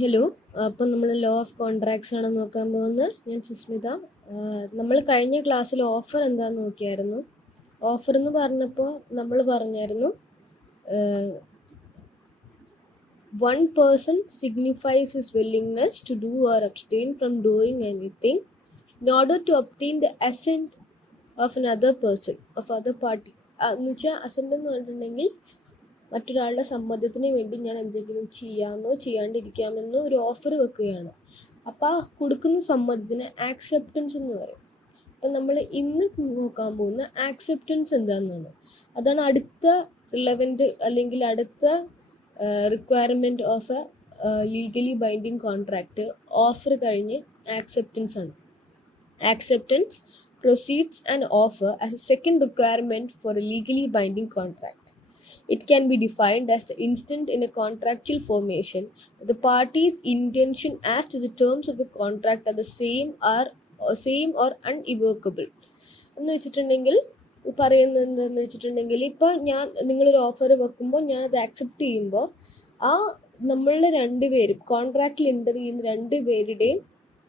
Hello. അപ്പം നമ്മൾ law of contracts ആണ് നോക്കാൻ പോകുന്നത്. ഞാൻ സുസ്മിത. നമ്മൾ കഴിഞ്ഞ ക്ലാസ്സിൽ ഓഫർ എന്താണെന്ന് നോക്കിയായിരുന്നു. ഓഫർ എന്ന് പറഞ്ഞപ്പോൾ നമ്മൾ പറഞ്ഞായിരുന്നു, one person signifies his willingness to do or abstain from doing anything in order to obtain the assent of another person of other party. എന്ന് വെച്ചാൽ അസെൻറ്റ് എന്ന് പറഞ്ഞിട്ടുണ്ടെങ്കിൽ മറ്റൊരാളുടെ സമ്മതത്തിന് വേണ്ടി ഞാൻ എന്തെങ്കിലും ചെയ്യാമെന്നോ ചെയ്യാണ്ടിരിക്കാമെന്നോ ഒരു ഓഫർ വെക്കുകയാണ്. അപ്പോൾ ആ കൊടുക്കുന്ന സമ്മതത്തിന് ആക്സെപ്റ്റൻസ് എന്ന് പറയും. അപ്പം നമ്മൾ ഇന്ന് നോക്കാൻ പോകുന്ന ആക്സെപ്റ്റൻസ് എന്താണെന്നാണ്. അതാണ് അടുത്ത റിലവൻറ്റ് അല്ലെങ്കിൽ അടുത്ത requirement of A legally binding contract. Offer കഴിഞ്ഞ് ആക്സെപ്റ്റൻസ് ആണ്. Acceptance precedes an offer as a second requirement for a legally binding contract. It can be defined as the instant in a contractual formation that the parties' intention as to the terms of the contract are the same or unequivocal. എന്ന് വെച്ചിട്ടുണ്ടെങ്കിൽ പറയുന്നത് എന്താണെന്ന് വെച്ചിട്ടുണ്ടെങ്കിൽ, ഇപ്പോൾ നിങ്ങളൊരു offer വെക്കുമ്പോൾ ഞാനത് accept ചെയ്യുമ്പോൾ ആ നമ്മളുടെ രണ്ടുപേരും കോൺട്രാക്റ്റിൽ എൻ്റർ ചെയ്യുന്ന രണ്ടുപേരുടെയും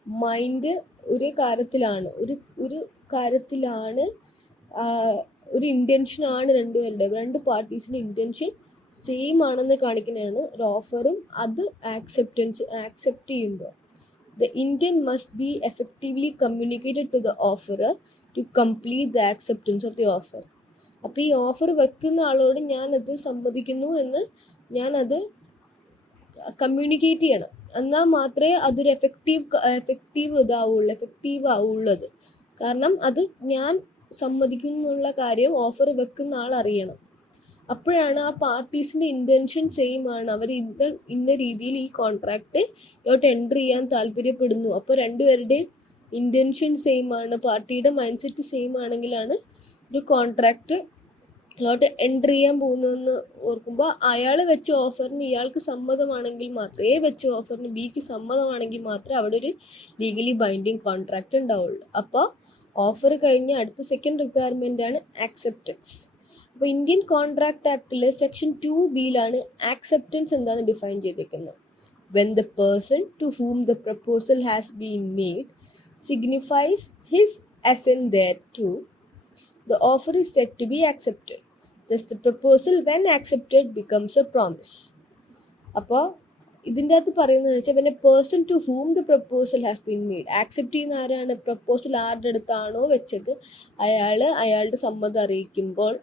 മൈൻഡ് ഒരു കാര്യത്തിലാണ്, ഒരു ഇൻറ്റൻഷനാണ് രണ്ട് പാർട്ടീസിൻ്റെ ഇൻറ്റൻഷൻ സെയിം ആണെന്ന് കാണിക്കുന്നതാണ് ഒരു ഓഫറും അത് ആക്സെപ്റ്റ് ചെയ്യുമ്പോൾ. The intent must be effectively communicated to the offerer to complete the acceptance of the offer. അപ്പോൾ ഈ ഓഫർ വെക്കുന്ന ആളോട് ഞാനത് സമ്മതിക്കുന്നു എന്ന് ഞാനത് കമ്മ്യൂണിക്കേറ്റ് ചെയ്യണം. എന്നാൽ മാത്രമേ അതൊരു എഫക്റ്റീവ് ആവുള്ളത്. കാരണം അത് ഞാൻ സമ്മതിക്കുന്നുള്ള കാര്യം ഓഫർ വെക്കുന്ന ആൾ അറിയണം. അപ്പോഴാണ് ആ പാർട്ടീസിൻ്റെ ഇൻറ്റൻഷൻ സെയിം ആണ്, അവർ ഇന്ന രീതിയിൽ ഈ കോൺട്രാക്റ്റിലോട്ട് എൻ്റർ ചെയ്യാൻ താല്പര്യപ്പെടുന്നു. അപ്പോൾ രണ്ടുപേരുടെയും ഇൻറ്റൻഷൻ സെയിം ആണ്, പാർട്ടിയുടെ മൈൻഡ് സെറ്റ് സെയിം ആണെങ്കിലാണ് ഒരു കോൺട്രാക്റ്റ് ലോട്ട് എൻ്റർ ചെയ്യാൻ പോകുന്നതെന്ന് ഓർക്കുമ്പോൾ അയാൾ വെച്ച ഓഫറിന് ഇയാൾക്ക് സമ്മതമാണെങ്കിൽ മാത്രമേ, വെച്ച ഓഫറിന് ബിക്ക് സമ്മതമാണെങ്കിൽ മാത്രമേ അവിടെ ഒരു ലീഗലി ബൈൻഡിങ് കോൺട്രാക്റ്റ് ഉണ്ടാവുള്ളൂ. അപ്പോൾ ഓഫർ കഴിഞ്ഞ് അടുത്ത സെക്കൻഡ് റിക്വയർമെൻ്റാണ് ആക്സെപ്റ്റൻസ്. അപ്പോൾ ഇന്ത്യൻ കോൺട്രാക്ട് ആക്ടിൽ സെക്ഷൻ 2B ആക്സെപ്റ്റൻസ് എന്താണെന്ന് ഡിഫൈൻ ചെയ്തേക്കുന്നത്. When the person to whom the proposal has been made signifies his assent thereto, the offer is said to be accepted. Thus the proposal when accepted becomes a promise. അപ്പോൾ ഇതിൻ്റെ അകത്ത് പറയുന്നത് വെച്ചാൽ, when a person to whom the proposal has been made, accept ചെയ്യുന്ന ആരാണ്, proposal ആരുടെ അടുത്താണോ വെച്ചത് അയാളുടെ സമ്മതം അറിയിക്കുമ്പോൾ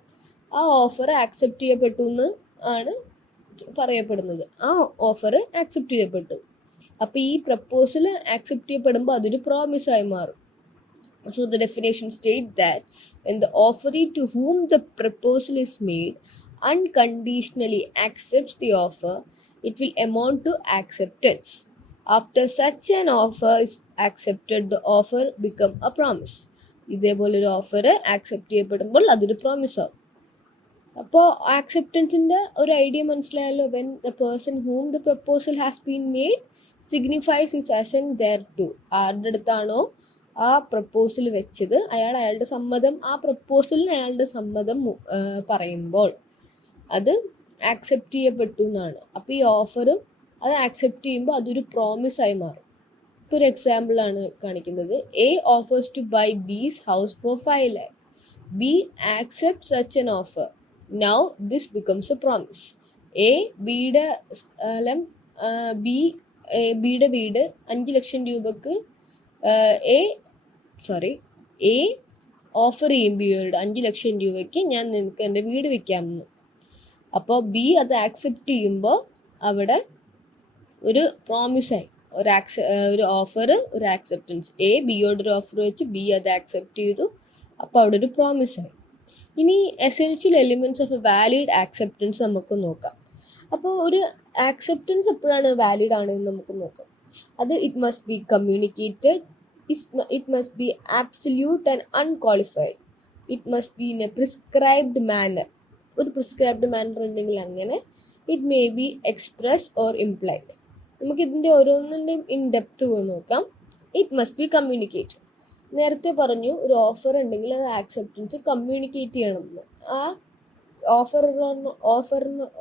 ആ ഓഫർ ആക്സെപ്റ്റ് ചെയ്യപ്പെട്ടു എന്ന് ആണ് പറയപ്പെടുന്നത്. ആ ഓഫർ ആക്സെപ്റ്റ് ചെയ്യപ്പെട്ടു. അപ്പോൾ ഈ പ്രപ്പോസൽ ആക്സെപ്റ്റ് ചെയ്യപ്പെടുമ്പോൾ അതൊരു പ്രോമിസായി മാറും. So the definition states that when the offeree to whom the proposal is made unconditionally accepts the offer, it will amount to acceptance. After such an offer is accepted, the offer become a promise. ഇതേപോലൊരു offer accept ചെയ്യപ്പെടുമ്പോൾ അതൊരു promise ആവും. അപ്പോൾ ആക്സെപ്റ്റൻസിൻ്റെ ഒരു idea മനസ്സിലായല്ലോ. When the person whom the proposal has been made signifies his assent thereto, ആരുടെ അടുത്താണോ ആ പ്രപ്പോസൽ വെച്ചത് അയാളുടെ സമ്മതം, ആ പ്രപ്പോസലിന് അയാളുടെ സമ്മതം പറയുമ്പോൾ അത് ആക്സെപ്റ്റ് ചെയ്യപ്പെട്ടു എന്നാണ്. അപ്പോൾ ഈ ഓഫർ അത് ആക്സെപ്റ്റ് ചെയ്യുമ്പോൾ അതൊരു പ്രോമിസായി മാറും. ഇപ്പോൾ ഒരു എക്സാമ്പിളാണ് കാണിക്കുന്നത്. A offers to buy B's house for 5 lakh. B accept such an offer. Now this becomes a promise. ബിയുടെ സ്ഥലം, ബിയുടെ വീട് 5 ലക്ഷം രൂപക്ക് എ ഓഫർ ചെയ്യും ബിയോട്, 5 ലക്ഷം രൂപയ്ക്ക് ഞാൻ നിനക്ക് എൻ്റെ വീട് വിൽക്കാമെന്ന്. അപ്പോൾ ബി അത് ആക്സെപ്റ്റ് ചെയ്യുമ്പോൾ അവിടെ ഒരു പ്രോമിസായി, ഒരു ഓഫർ, ഒരു ആക്സെപ്റ്റൻസ്. ബിയോടൊരു ഓഫർ വെച്ച് ബി അത് ആക്സെപ്റ്റ് ചെയ്തു, അപ്പോൾ അവിടെ ഒരു പ്രോമിസായി. ഇനി essential elements of a valid acceptance നമുക്ക് നോക്കാം. അപ്പോൾ ഒരു ആക്സെപ്റ്റൻസ് എപ്പോഴാണ് വാലിഡ് ആണെന്ന് നമുക്ക് നോക്കാം. അത് it must be communicated, it must be absolute and unqualified, it must be in a prescribed manner. ഒരു പ്രിസ്ക്രൈബ്ഡ് മാനർ ഉണ്ടെങ്കിൽ അങ്ങനെ. It may be express or implied. നമുക്കിതിൻ്റെ ഓരോന്നിൻ്റെയും ഇൻ ഡെപ്ത് പോയി നോക്കാം. It must be communicated. നേരത്തെ പറഞ്ഞു ഒരു ഓഫർ ഉണ്ടെങ്കിൽ അത് ആക്സെപ്റ്റൻസ് കമ്മ്യൂണിക്കേറ്റ് ചെയ്യണമെന്ന്. ആ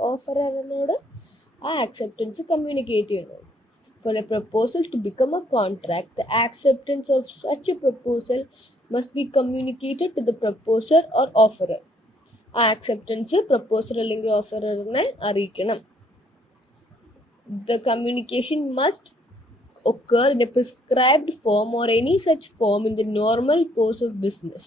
ഓഫററിനോട് ആ ആക്സെപ്റ്റൻസ് കമ്മ്യൂണിക്കേറ്റ് ചെയ്യണം. For a proposal to become a contract, the acceptance of such a proposal must be communicated to the proposer or offerer. ആ ആക്സെപ്റ്റൻസ് പ്രപ്പോസർ അല്ലെങ്കിൽ ഓഫററിനെ അറിയിക്കണം. The communication must occur in a prescribed form or any such form in the normal course of business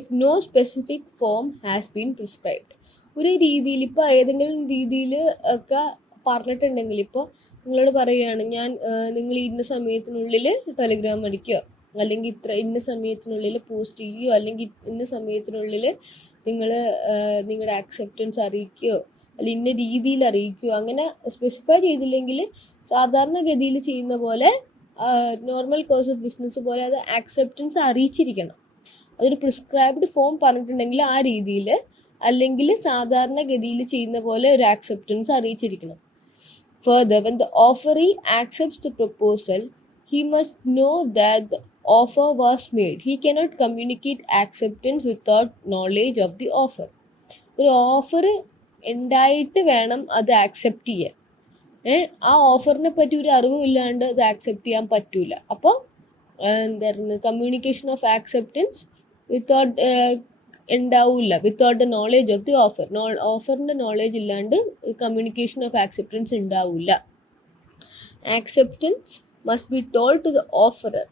if no specific form has been prescribed. ഒരു രീതിയിൽ ഇപ്പോൾ ഏതെങ്കിലും രീതിയിൽ ഒക്കെ പറഞ്ഞിട്ടുണ്ടെങ്കിൽ, ഇപ്പോൾ നിങ്ങളോട് പറയുകയാണ് നിങ്ങൾ ഇന്ന സമയത്തിനുള്ളിൽ ടെലിഗ്രാം അടിക്കുക, അല്ലെങ്കിൽ ഇന്ന സമയത്തിനുള്ളിൽ പോസ്റ്റ് ചെയ്യുകയോ, അല്ലെങ്കിൽ ഇന്ന സമയത്തിനുള്ളിൽ നിങ്ങൾ നിങ്ങളുടെ ആക്സെപ്റ്റൻസ് അറിയിക്കുകയോ, അല്ലെങ്കിൽ ഇന്ന രീതിയിൽ അറിയിക്കുകയോ, അങ്ങനെ സ്പെസിഫൈ ചെയ്തില്ലെങ്കിൽ സാധാരണഗതിയിൽ ചെയ്യുന്ന പോലെ നോർമൽ കോഴ്സ് ഓഫ് ബിസിനസ് പോലെ അത് ആക്സെപ്റ്റൻസ് അറിയിച്ചിരിക്കണം. അതൊരു പ്രിസ്ക്രൈബ്ഡ് ഫോം പറഞ്ഞിട്ടുണ്ടെങ്കിൽ ആ രീതിയിൽ, അല്ലെങ്കിൽ സാധാരണഗതിയിൽ ചെയ്യുന്ന പോലെ ഒരു acceptance അറിയിച്ചിരിക്കണം. Further, when the offeree accepts the proposal, he must know that the offer was made. He cannot communicate acceptance without knowledge of the offer. ഒരു ഓഫർ ഉണ്ടായിട്ട് വേണം അത് ആക്സെപ്റ്റ് ചെയ്യാൻ. ആ ഓഫറിനെ പറ്റി ഒരു അറിവും ഇല്ലാണ്ട് അത് ആക്സെപ്റ്റ് ചെയ്യാൻ പറ്റൂല. അപ്പോൾ എന്തായിരുന്നു, കമ്മ്യൂണിക്കേഷൻ ഓഫ് ആക്സെപ്റ്റൻസ് വിത്തൗട്ട് ഉണ്ടാവില്ല, without the knowledge of the offer. ഓഫറിൻ്റെ നോളേജ് ഇല്ലാണ്ട് കമ്മ്യൂണിക്കേഷൻ ഓഫ് ആക്സെപ്റ്റൻസ് ഉണ്ടാവില്ല. Acceptance must be told to the offerer.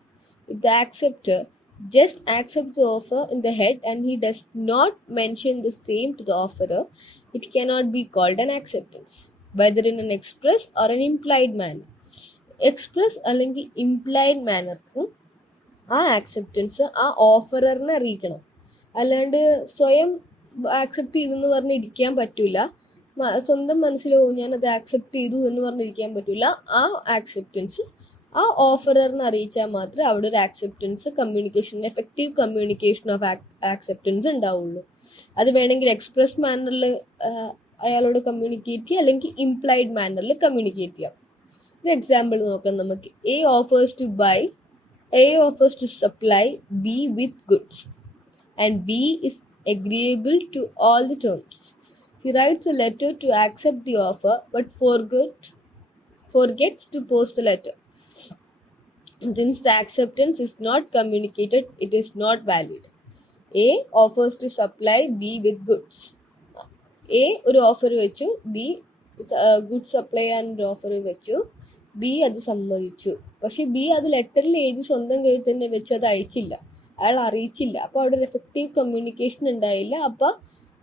If the acceptor just accepts the offer in the head and he does not mention the same to the offerer, it cannot be called an acceptance, whether in an express or an implied manner. Express അല്ലെങ്കിൽ implied manner ആ acceptance ആ ഓഫററിനെ അറിയിക്കണം. അല്ലാണ്ട് സ്വയം accept ചെയ്തെന്ന് പറഞ്ഞ് ഇരിക്കാൻ പറ്റില്ല. സ്വന്തം മനസ്സിലോ ഞാനത് ആക്സെപ്റ്റ് ചെയ്തു എന്ന് പറഞ്ഞിരിക്കാൻ പറ്റില്ല. ആ ആക്സെപ്റ്റൻസ് ആ ഓഫററിനെ അറിയിച്ചാൽ മാത്രമേ അവിടെ ഒരു acceptance effective communication of acceptance ഉണ്ടാവുള്ളൂ. അത് വേണമെങ്കിൽ എക്സ്പ്രസ് മാനറിൽ അയാളോട് കമ്മ്യൂണിക്കേറ്റ് ചെയ്യുക, അല്ലെങ്കിൽ ഇംപ്ലൈഡ് മാനറിൽ കമ്മ്യൂണിക്കേറ്റ് ചെയ്യാം. ഒരു എക്സാമ്പിൾ നോക്കാം നമുക്ക്. A offers to supply B with goods and B is agreeable to all the terms. He writes a letter to accept the offer but forgets to post the letter. Since the acceptance is not communicated, it is not valid. A offers to supply B with goods. A ഒരു offer വെച്ചു, B good supply ചെയ്യാൻ ഒരു offer വെച്ചു, B അത് സമ്മതിച്ചു. പക്ഷെ B അത് ലെറ്ററിൽ എഴുതി സ്വന്തം കയ്യിൽ തന്നെ വെച്ച് അത് അയച്ചില്ല, അയാൾ അറിയിച്ചില്ല. അപ്പോൾ അവിടെ ഒരു എഫക്റ്റീവ് കമ്മ്യൂണിക്കേഷൻ ഉണ്ടായില്ല. അപ്പോൾ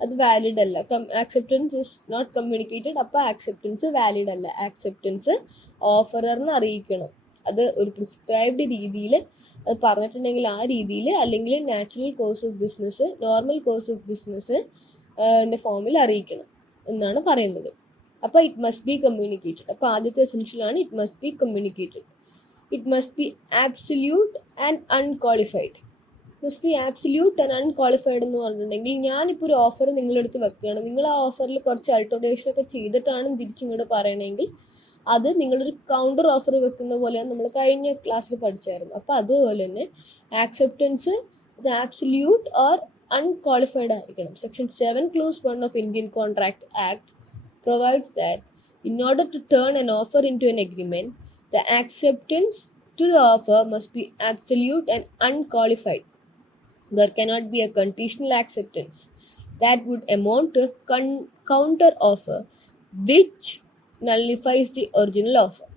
അത് വാലിഡ് അല്ല. Acceptance is not communicated. അപ്പോൾ ആക്സെപ്റ്റൻസ് വാലിഡ് അല്ല. ആക്സെപ്റ്റൻസ് ഓഫററിനെ അറിയിക്കണം. അത് ഒരു പ്രിസ്ക്രൈബ്ഡ് രീതിയിൽ അത് പറഞ്ഞിട്ടുണ്ടെങ്കിൽ ആ രീതിയിൽ, അല്ലെങ്കിൽ natural course of business, normal course of business ഫോമിൽ അറിയിക്കണം എന്നാണ് പറയുന്നത്. അപ്പോൾ ഇറ്റ് മസ്റ്റ് ബി കമ്മ്യൂണിക്കേറ്റഡ്. അപ്പോൾ ആദ്യത്തെ എസെൻഷ്യലാണ് it must be communicated. It must be absolute and unqualified. Must be absolute and unqualified എന്ന് പറഞ്ഞിട്ടുണ്ടെങ്കിൽ, ഞാനിപ്പോൾ ഒരു ഓഫർ നിങ്ങളുടെ അടുത്ത് വെക്കുകയാണ്, നിങ്ങൾ ആ ഓഫറിൽ കുറച്ച് അൾട്ടറേഷനൊക്കെ ചെയ്തിട്ടാണ് തിരിച്ചിങ്ങോട്ട് പറയണമെങ്കിൽ അത് നിങ്ങളൊരു കൗണ്ടർ ഓഫർ വെക്കുന്ന പോലെയാണ് നമ്മൾ കഴിഞ്ഞ ക്ലാസ്സിൽ പഠിച്ചായിരുന്നു. അപ്പോൾ അതുപോലെ തന്നെ ആക്സെപ്റ്റൻസ് ഇത് ആബ്സല്യൂട്ട് ഓർ അൺക്വാളിഫൈഡ് ആയിരിക്കണം. Section 7 Clause 1 of Indian Contract Act provides that in order to turn an offer into an agreement, the acceptance to the offer must be absolute and unqualified. There cannot be a conditional acceptance that would amount to a counter offer which nullifies the original offer.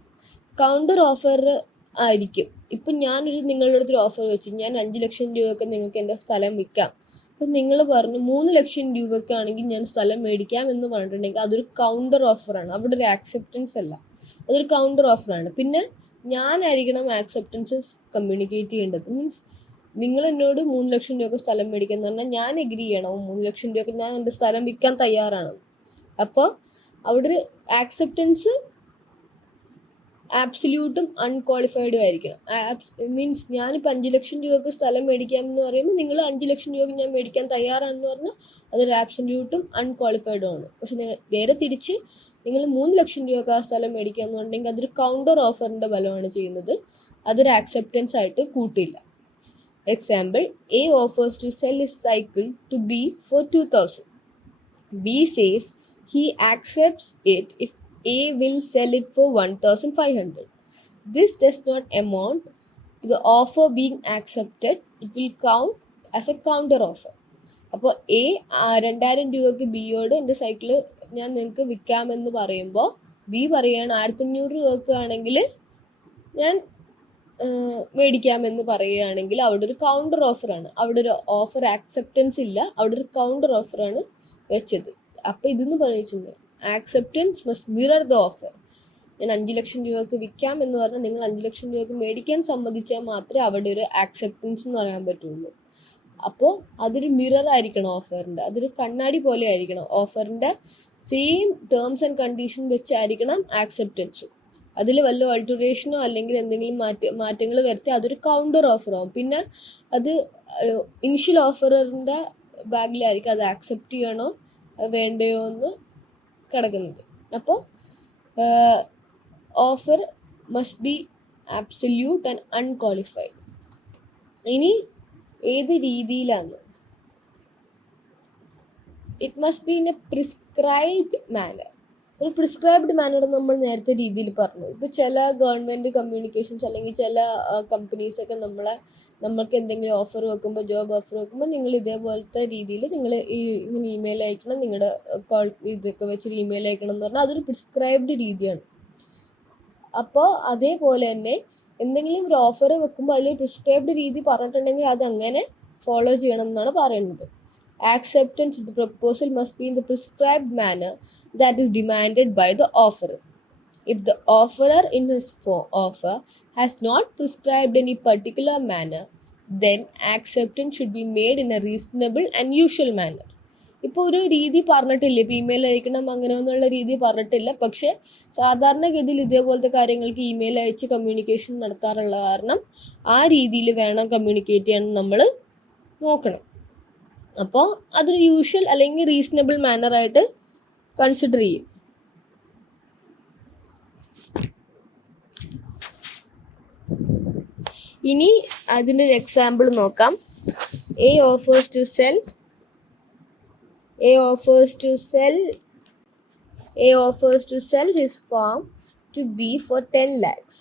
Counter offer ആയിരിക്കും. ഇപ്പം ഞാനൊരു നിങ്ങളുടെ അടുത്തൊരു offer വെച്ചു, ഞാൻ 5 ലക്ഷം രൂപയ്ക്ക് നിങ്ങൾക്ക് എൻ്റെ സ്ഥലം വിൽക്കാം. അപ്പം നിങ്ങൾ പറഞ്ഞു 3 ലക്ഷം രൂപയ്ക്കാണെങ്കിൽ ഞാൻ സ്ഥലം മേടിക്കാം എന്ന് പറഞ്ഞിട്ടുണ്ടെങ്കിൽ അതൊരു കൗണ്ടർ ഓഫറാണ്. അവിടെ ഒരു ആക്സെപ്റ്റൻസ് അല്ല, അതൊരു കൗണ്ടർ ഓഫറാണ്. പിന്നെ ഞാനായിരിക്കണം ആക്സെപ്റ്റൻസ് കമ്മ്യൂണിക്കേറ്റ് ചെയ്യേണ്ടത്. മീൻസ് നിങ്ങൾ എന്നോട് 3 ലക്ഷം രൂപയ്ക്ക് സ്ഥലം മേടിക്കുക എന്ന് പറഞ്ഞാൽ ഞാൻ എഗ്രി ചെയ്യണം 3 ലക്ഷം രൂപയ്ക്ക് ഞാൻ എൻ്റെ സ്ഥലം വിൽക്കാൻ തയ്യാറാണ്. അപ്പോൾ അവിടെ ഒരു ആക്സെപ്റ്റൻസ് ആബ്സല്യൂട്ടും അൺക്വാളിഫൈഡും ആയിരിക്കണം. മീൻസ് ഞാനിപ്പോൾ 5 ലക്ഷം രൂപയ്ക്ക് സ്ഥലം മേടിക്കാം എന്ന് പറയുമ്പോൾ നിങ്ങൾ 5 ലക്ഷം രൂപയ്ക്ക് ഞാൻ മേടിക്കാൻ തയ്യാറാണെന്ന് പറഞ്ഞാൽ അതൊരു ആബ്സല്യൂട്ടും അൺക്വാളിഫൈഡും ആണ്. പക്ഷെ നേരെ തിരിച്ച് നിങ്ങൾ 3 ലക്ഷം രൂപയ്ക്ക് ആ സ്ഥലം മേടിക്കുക എന്ന് പറഞ്ഞിട്ടുണ്ടെങ്കിൽ അതൊരു കൗണ്ടർ ഓഫറിൻ്റെ ബലമാണ് ചെയ്യുന്നത്, അതൊരു ആക്സെപ്റ്റൻസ് ആയിട്ട് കൂട്ടില്ല. Example, A offers to sell his cycle to B for 2,000. B says he accepts it if A will sell it for 1,500. this does not amount to the offer being accepted, it will count as a counter offer. അപ്പോൾ A 2000 രൂപയ്ക്ക് ബിയോട് എൻ്റെ cycle ഞാൻ നിങ്ങൾക്ക് വിൽക്കാമെന്ന് പറയുമ്പോൾ B പറയുകയാണ് 1500 രൂപയ്ക്ക് ആണെങ്കിൽ ഞാൻ മേടിക്കാമെന്ന് പറയുകയാണെങ്കിൽ അവിടെ ഒരു കൗണ്ടർ ഓഫറാണ്, അവിടെ ഒരു ഓഫർ ആക്സെപ്റ്റൻസ് ഇല്ല, അവിടെ ഒരു കൗണ്ടർ ഓഫറാണ് വെച്ചത്. അപ്പോൾ ഇതെന്ന് പറഞ്ഞിട്ടുണ്ട് acceptance must mirror the offer. ഞാൻ 5 ലക്ഷം രൂപയ്ക്ക് വിൽക്കാം എന്ന് പറഞ്ഞാൽ നിങ്ങൾ 5 ലക്ഷം രൂപയ്ക്ക് മേടിക്കാൻ സമ്മതിച്ചാൽ മാത്രമേ അവിടെ ഒരു ആക്സെപ്റ്റൻസ് എന്ന് പറയാൻ പറ്റുള്ളൂ. അപ്പോൾ അതൊരു മിറർ ആയിരിക്കണം ഓഫറിൻ്റെ, അതൊരു കണ്ണാടി പോലെ ആയിരിക്കണം. ഓഫറിൻ്റെ സെയിം ടേംസ് ആൻഡ് കണ്ടീഷൻ വെച്ചായിരിക്കണം ആക്സെപ്റ്റൻസ്. അതിൽ വല്ല ഓൾട്ടറേഷനോ അല്ലെങ്കിൽ എന്തെങ്കിലും മാറ്റങ്ങൾ വരുത്തി അതൊരു കൗണ്ടർ ഓഫറാകും. പിന്നെ അത് ഇനിഷ്യൽ ഓഫറിൻ്റെ ബാഗിലായിരിക്കും അത് ആക്സെപ്റ്റ് ചെയ്യണോ വേണ്ടയോ എന്ന് കിടക്കുന്നത്. അപ്പോൾ offer must be absolute and unqualified. ഇനി ഏത് രീതിയിലാണ്? It must be in a prescribed manner. ഒരു പ്രിസ്ക്രൈബ്ഡ് മാനർ നമ്മൾ നേരത്തെ രീതിയിൽ പറഞ്ഞു. ഇപ്പോൾ ചില ഗവൺമെൻറ് കമ്മ്യൂണിക്കേഷൻസ് അല്ലെങ്കിൽ ചില കമ്പനീസൊക്കെ നമ്മൾക്ക് എന്തെങ്കിലും ഓഫർ വെക്കുമ്പോൾ, ജോബ് ഓഫർ വെക്കുമ്പോൾ നിങ്ങൾ ഇതേപോലത്തെ രീതിയിൽ നിങ്ങൾ ഇങ്ങനെ ഇമെയിൽ അയക്കണം, നിങ്ങളുടെ ഇതൊക്കെ വെച്ചൊരു ഇമെയിൽ അയക്കണം എന്ന് പറഞ്ഞാൽ അതൊരു പ്രിസ്ക്രൈബ്ഡ് രീതിയാണ്. അപ്പോൾ അതേപോലെ തന്നെ എന്തെങ്കിലും ഒരു ഓഫർ വെക്കുമ്പോൾ അതിൽ പ്രിസ്ക്രൈബ്ഡ് രീതി പറഞ്ഞിട്ടുണ്ടെങ്കിൽ അത് അങ്ങനെ ഫോളോ ചെയ്യണം എന്നാണ് പറയുന്നത്. Acceptance of the proposal must be in the prescribed manner that is demanded by the offerer. If the offerer in his offer has not prescribed any particular manner, then acceptance should be made in a reasonable and usual manner. ഇപ്പോൾ ഒരു രീതി പറഞ്ഞിട്ടില്ല, ഇപ്പോൾ email അയക്കണം അങ്ങനെ ഒന്നുള്ള രീതി പറഞ്ഞിട്ടില്ല. പക്ഷേ സാധാരണഗതിയിൽ ഇതേപോലത്തെ കാര്യങ്ങൾക്ക് ഇമെയിൽ അയച്ച് കമ്മ്യൂണിക്കേഷൻ നടത്താറുള്ള കാരണം ആ രീതിയിൽ വേണം കമ്മ്യൂണിക്കേറ്റ് ചെയ്യാൻ നമ്മൾ നോക്കണം. അപ്പോൾ അതൊരു യൂഷ്വൽ അല്ലെങ്കിൽ റീസണബിൾ മാനറായിട്ട് കൺസിഡർ ചെയ്യും. ഇനി അതിൻ്റെ ഒരു എക്സാമ്പിൾ നോക്കാം. A offers to sell his farm to B for 10 lakhs.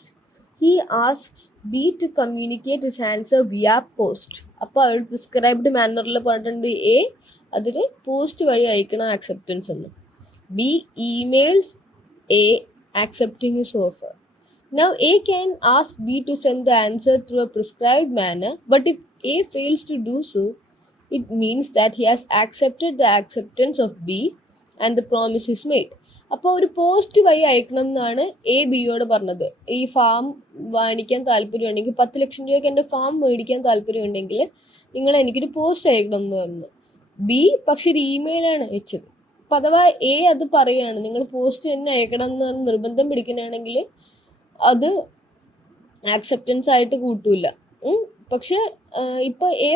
He asks B to communicate his answer via post. അപ്പോൾ അവൾ പ്രിസ്ക്രൈബ്ഡ് മാനറിൽ പറഞ്ഞിട്ടുണ്ട് എ അതൊരു പോസ്റ്റ് വഴി അയക്കണം ആക്സെപ്റ്റൻസ് എന്ന്. B emails A accepting his offer. Now A can ask B to send the answer through a prescribed manner, but if A fails to do so, it means that he has accepted the acceptance of B and the promise is made. അപ്പോൾ ഒരു post വഴി അയക്കണം എന്നാണ് A ബിയോട് പറഞ്ഞത്. ഈ farm വാങ്ങിക്കാൻ താല്പര്യമുണ്ടെങ്കിൽ 10 ലക്ഷം രൂപയ്ക്ക് എൻ്റെ ഫാം മേടിക്കാൻ താല്പര്യമുണ്ടെങ്കിൽ നിങ്ങൾ എനിക്കൊരു പോസ്റ്റ് അയക്കണം എന്ന് പറഞ്ഞു. ബി പക്ഷെ ഒരു ഇമെയിലാണ് അയച്ചത്. അപ്പം അഥവാ എ അത് പറയുകയാണ് നിങ്ങൾ പോസ്റ്റ് തന്നെ അയക്കണം എന്ന് നിർബന്ധം പിടിക്കുകയാണെങ്കിൽ അത് ആക്സെപ്റ്റൻസ് ആയിട്ട് കൂട്ടൂല. പക്ഷെ ഇപ്പോൾ എ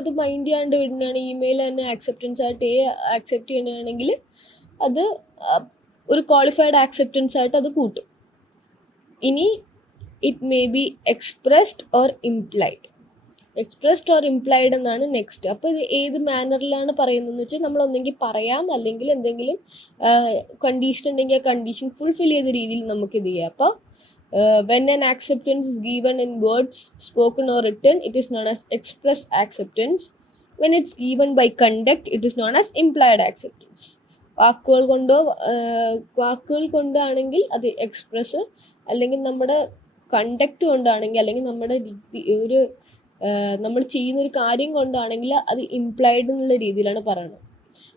അത് മൈൻഡ് ചെയ്യാണ്ട് വിടുന്നതാണ്, ഇമെയിൽ തന്നെ ആക്സെപ്റ്റൻസ് ആയിട്ട് എ ആക്സെപ്റ്റ് ചെയ്യണമെങ്കിൽ അത് ഒരു ക്വാളിഫൈഡ് ആക്സെപ്റ്റൻസ് ആയിട്ട് അത് കൂട്ടും. ഇനി it may be expressed or implied. Expressed or implied എന്നാണ് നെക്സ്റ്റ്. അപ്പോൾ ഇത് ഏത് മാനറിലാണ് പറയുന്നതെന്ന് വെച്ചാൽ നമ്മൾ ഒന്നെങ്കിൽ പറയാം അല്ലെങ്കിൽ എന്തെങ്കിലും കണ്ടീഷൻ ഉണ്ടെങ്കിൽ ആ കണ്ടീഷൻ ഫുൾഫിൽ ചെയ്ത രീതിയിൽ നമുക്കിത് ചെയ്യാം. അപ്പോൾ when an acceptance is given in words spoken or written, it is known as express acceptance. When it's given by conduct, it is known as implied acceptance. വാക്കുകൾ കൊണ്ടാണെങ്കിൽ അത് എക്സ്പ്രസ്, അല്ലെങ്കിൽ നമ്മുടെ കണ്ടക്റ്റ് കൊണ്ടാണെങ്കിൽ അല്ലെങ്കിൽ നമ്മുടെ നമ്മൾ ചെയ്യുന്നൊരു കാര്യം കൊണ്ടാണെങ്കിൽ അത് ഇംപ്ലൈഡ് എന്നുള്ള രീതിയിലാണ് പറയുന്നത്.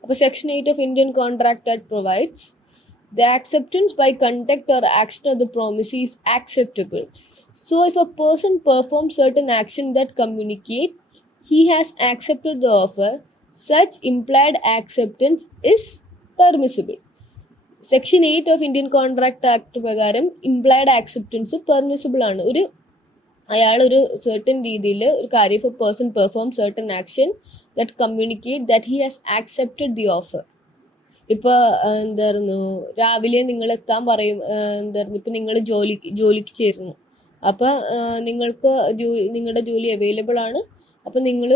അപ്പോൾ section 8 of Indian contract act provides the acceptance by conduct or action of the promisee is acceptable. So if a person performs certain action that communicate he has accepted the offer, such implied acceptance is permissible. Section 8 of Indian Contract Act പ്രകാരം implied acceptance permissible ആണ്. അയാളൊരു certain രീതിയിൽ ഒരു കാര്യം, if a person performs certain action that communicate that he has accepted the offer. ഇപ്പോൾ എന്തായിരുന്നു രാവിലെ നിങ്ങൾ എത്താൻ പറയും, എന്തായിരുന്നു ഇപ്പോൾ നിങ്ങൾ ജോലിക്ക് ചേരുന്നു, അപ്പോൾ നിങ്ങൾക്ക് നിങ്ങളുടെ ജോലി അവൈലബിൾ ആണ്, അപ്പോൾ നിങ്ങൾ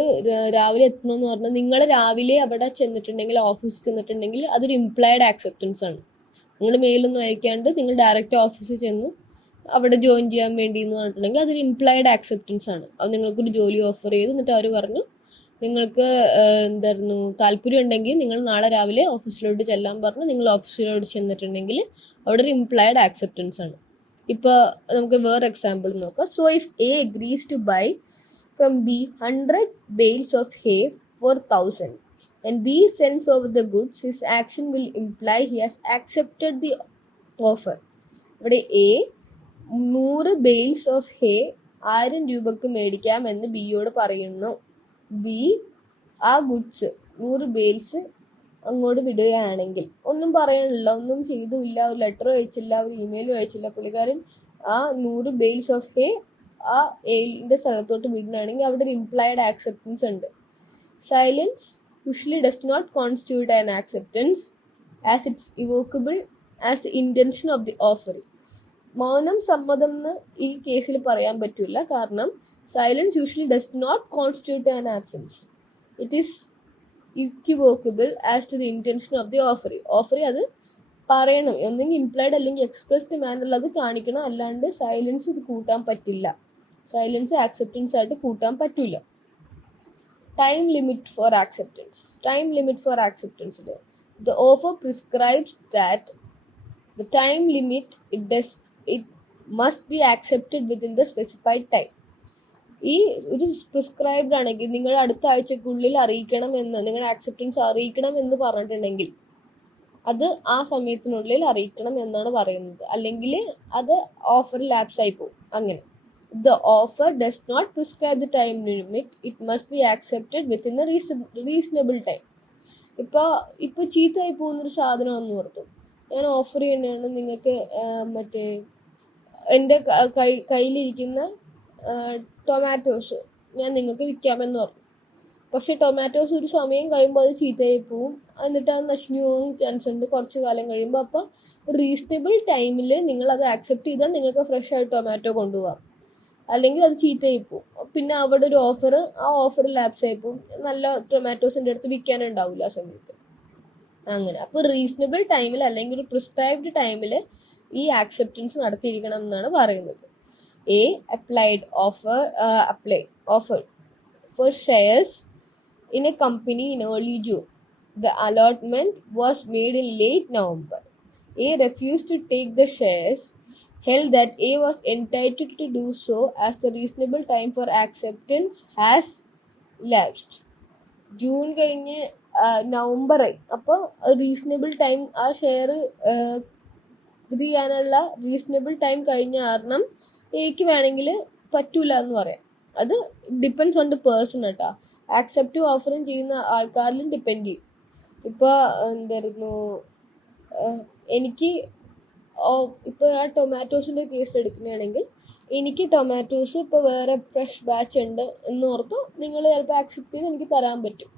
രാവിലെ എത്തണമെന്ന് പറഞ്ഞാൽ നിങ്ങൾ രാവിലെ അവിടെ ചെന്നിട്ടുണ്ടെങ്കിൽ, ഓഫീസിൽ ചെന്നിട്ടുണ്ടെങ്കിൽ അതൊരു ഇംപ്ലൈഡ് ആക്സെപ്റ്റൻസ് ആണ്. നിങ്ങൾ മെയിലൊന്നും അയക്കാണ്ട് നിങ്ങൾ ഡയറക്റ്റ് ഓഫീസിൽ ചെന്നു അവിടെ ജോയിൻ ചെയ്യാൻ വേണ്ടി എന്ന് പറഞ്ഞിട്ടുണ്ടെങ്കിൽ അതൊരു ഇംപ്ലൈഡ് ആക്സെപ്റ്റൻസ് ആണ്. അത് നിങ്ങൾക്കൊരു ജോലി ഓഫർ ചെയ്തു, എന്നിട്ട് അവർ പറഞ്ഞു നിങ്ങൾക്ക് എന്തായിരുന്നു താല്പര്യം ഉണ്ടെങ്കിൽ നിങ്ങൾ നാളെ രാവിലെ ഓഫീസിലോട്ട് ചെല്ലാൻ പറഞ്ഞു. നിങ്ങൾ ഓഫീസിലോട്ട് ചെന്നിട്ടുണ്ടെങ്കിൽ അവിടെ ഒരു ഇംപ്ലൈഡ് ആക്സെപ്റ്റൻസ് ആണ്. ഇപ്പോൾ നമുക്ക് വേറെ എക്സാമ്പിൾ നോക്കാം. So if A agrees to bye from B 100 bales of hay for 1,000 and B sends over the goods, his action will imply he has accepted the offer. ഇവിടെ എ 100 bales of hay 1000 രൂപക്ക് മേടിക്കാം എന്ന് ബിയോട് പറയുന്നു. B ആ goods 100 Biles അങ്ങോട്ട് വിടുകയാണെങ്കിൽ, ഒന്നും പറയാനില്ല, ഒന്നും ചെയ്തുമില്ല, ഒരു ലെറ്റർ അയച്ചില്ല, ഒരു ഇമെയിലും അയച്ചില്ല, പുള്ളിക്കാരൻ ആ 100 bales of hay ആ എയിലിൻ്റെ സ്ഥലത്തോട്ട് വിടുകയാണെങ്കിൽ അവിടെ ഒരു ഇംപ്ലൈഡ് ആക്സെപ്റ്റൻസ് ഉണ്ട്. Silence usually does not constitute an acceptance as it's evocable as the intention of the offer. മൗനം സമ്മതം എന്ന് ഈ കേസിൽ പറയാൻ പറ്റില്ല, കാരണം silence usually does not constitute an absence. It is equivocal as to the intention of the offeree. Offeree അത് പറയണം, ഒന്നെങ്കിൽ ഇംപ്ലൈഡ് അല്ലെങ്കിൽ എക്സ്പ്രസ്ഡ് മാനറിൽ അത് കാണിക്കണം, അല്ലാണ്ട് സൈലൻസ് ഇത് കൂട്ടാൻ പറ്റില്ല. സൈലൻസ് ആക്സെപ്റ്റൻസ് ആയിട്ട് കൂട്ടാൻ പറ്റില്ല. Time limit for acceptance. Time limit for ആക്സെപ്റ്റൻസിൽ the offer prescribes that the time limit it must be accepted within the specified time. ഈ ഒരു പ്രിസ്ക്രൈബ്ഡ് ആണെങ്കിൽ നിങ്ങൾ അടുത്ത ആഴ്ചക്കുള്ളിൽ അറിയിക്കണം എന്ന്, നിങ്ങളുടെ ആക്സെപ്റ്റൻസ് അറിയിക്കണം എന്ന് പറഞ്ഞിട്ടുണ്ടെങ്കിൽ അത് ആ സമയത്തിനുള്ളിൽ അറിയിക്കണം എന്നാണ് പറയുന്നത്. അല്ലെങ്കിൽ അത് ഓഫർ ലാപ്സ് ആയി പോകും. അങ്ങനെ the offer does not prescribe the time limit, it must be accepted within a reasonable time. ഇപ്പോൾ ചീത്തയായി പോകുന്നൊരു സാധനം എന്ന് ഓർത്തു, ഞാൻ ഓഫർ ചെയ്യുന്നതാണ് നിങ്ങൾക്ക് മറ്റേ എൻ്റെ കയ്യിലിരിക്കുന്ന ടൊമാറ്റോസ് ഞാൻ നിങ്ങൾക്ക് വിൽക്കാമെന്ന് പറഞ്ഞു. പക്ഷേ ടൊമാറ്റോസ് ഒരു സമയം കഴിയുമ്പോൾ അത് ചീത്തയായി പോവും, എന്നിട്ട് അത് നശിഞ്ഞു പോകാൻ ചാൻസ് ഉണ്ട് കുറച്ച് കാലം കഴിയുമ്പോൾ. അപ്പോൾ റീസണബിൾ ടൈമിൽ നിങ്ങളത് ആക്സെപ്റ്റ് ചെയ്താൽ നിങ്ങൾക്ക് ഫ്രഷ് ആയിട്ട് ടൊമാറ്റോ കൊണ്ടുപോകാം, അല്ലെങ്കിൽ അത് ചീത്തയായി പോവും. പിന്നെ അവിടെ ഒരു ഓഫർ, ആ ഓഫർ ലാപ്സ് ആയി പോവും, നല്ല ടൊമാറ്റോസിൻ്റെ അടുത്ത് വിൽക്കാനുണ്ടാവില്ല ആ സമയത്ത്. അങ്ങനെ അപ്പോൾ റീസണബിൾ ടൈമിൽ അല്ലെങ്കിൽ ഒരു പ്രിസ്ക്രൈബ്ഡ് ടൈമിൽ ഈ ആക്സെപ്റ്റൻസ് നടത്തിയിരിക്കണം എന്നാണ് പറയുന്നത്. A applied offer for shares in A company in early June. The allotment was made in late November. A refused to take the shares, held that A was entitled to do so as the reasonable time for acceptance has lapsed. June കഴിഞ്ഞ് നവംബറായി. അപ്പോൾ reasonable time, ആ share ഇത് ചെയ്യാനുള്ള reasonable time കഴിഞ്ഞ കാരണം എനിക്ക് വേണമെങ്കിൽ പറ്റൂല എന്ന് പറയാം. അത് ഡിപ്പെൻഡ്സ് ഓൺ ദ പേഴ്സൺ കേട്ടോ. ആക്സെപ്റ്റ് ഓഫറും ചെയ്യുന്ന ആൾക്കാരിലും ഡിപ്പെൻഡ് ചെയ്യും. ഇപ്പോൾ എന്തായിരുന്നു, എനിക്ക് ഇപ്പോൾ ആ ടൊമാറ്റോസിൻ്റെ കേസ് എടുക്കുന്നതാണെങ്കിൽ എനിക്ക് ടൊമാറ്റോസ് ഇപ്പോൾ വേറെ ഫ്രഷ് ബാച്ച് ഉണ്ട് എന്നോർത്ത് നിങ്ങൾ ചിലപ്പോൾ ആക്സെപ്റ്റ് ചെയ്ത് എനിക്ക് തരാൻ പറ്റും.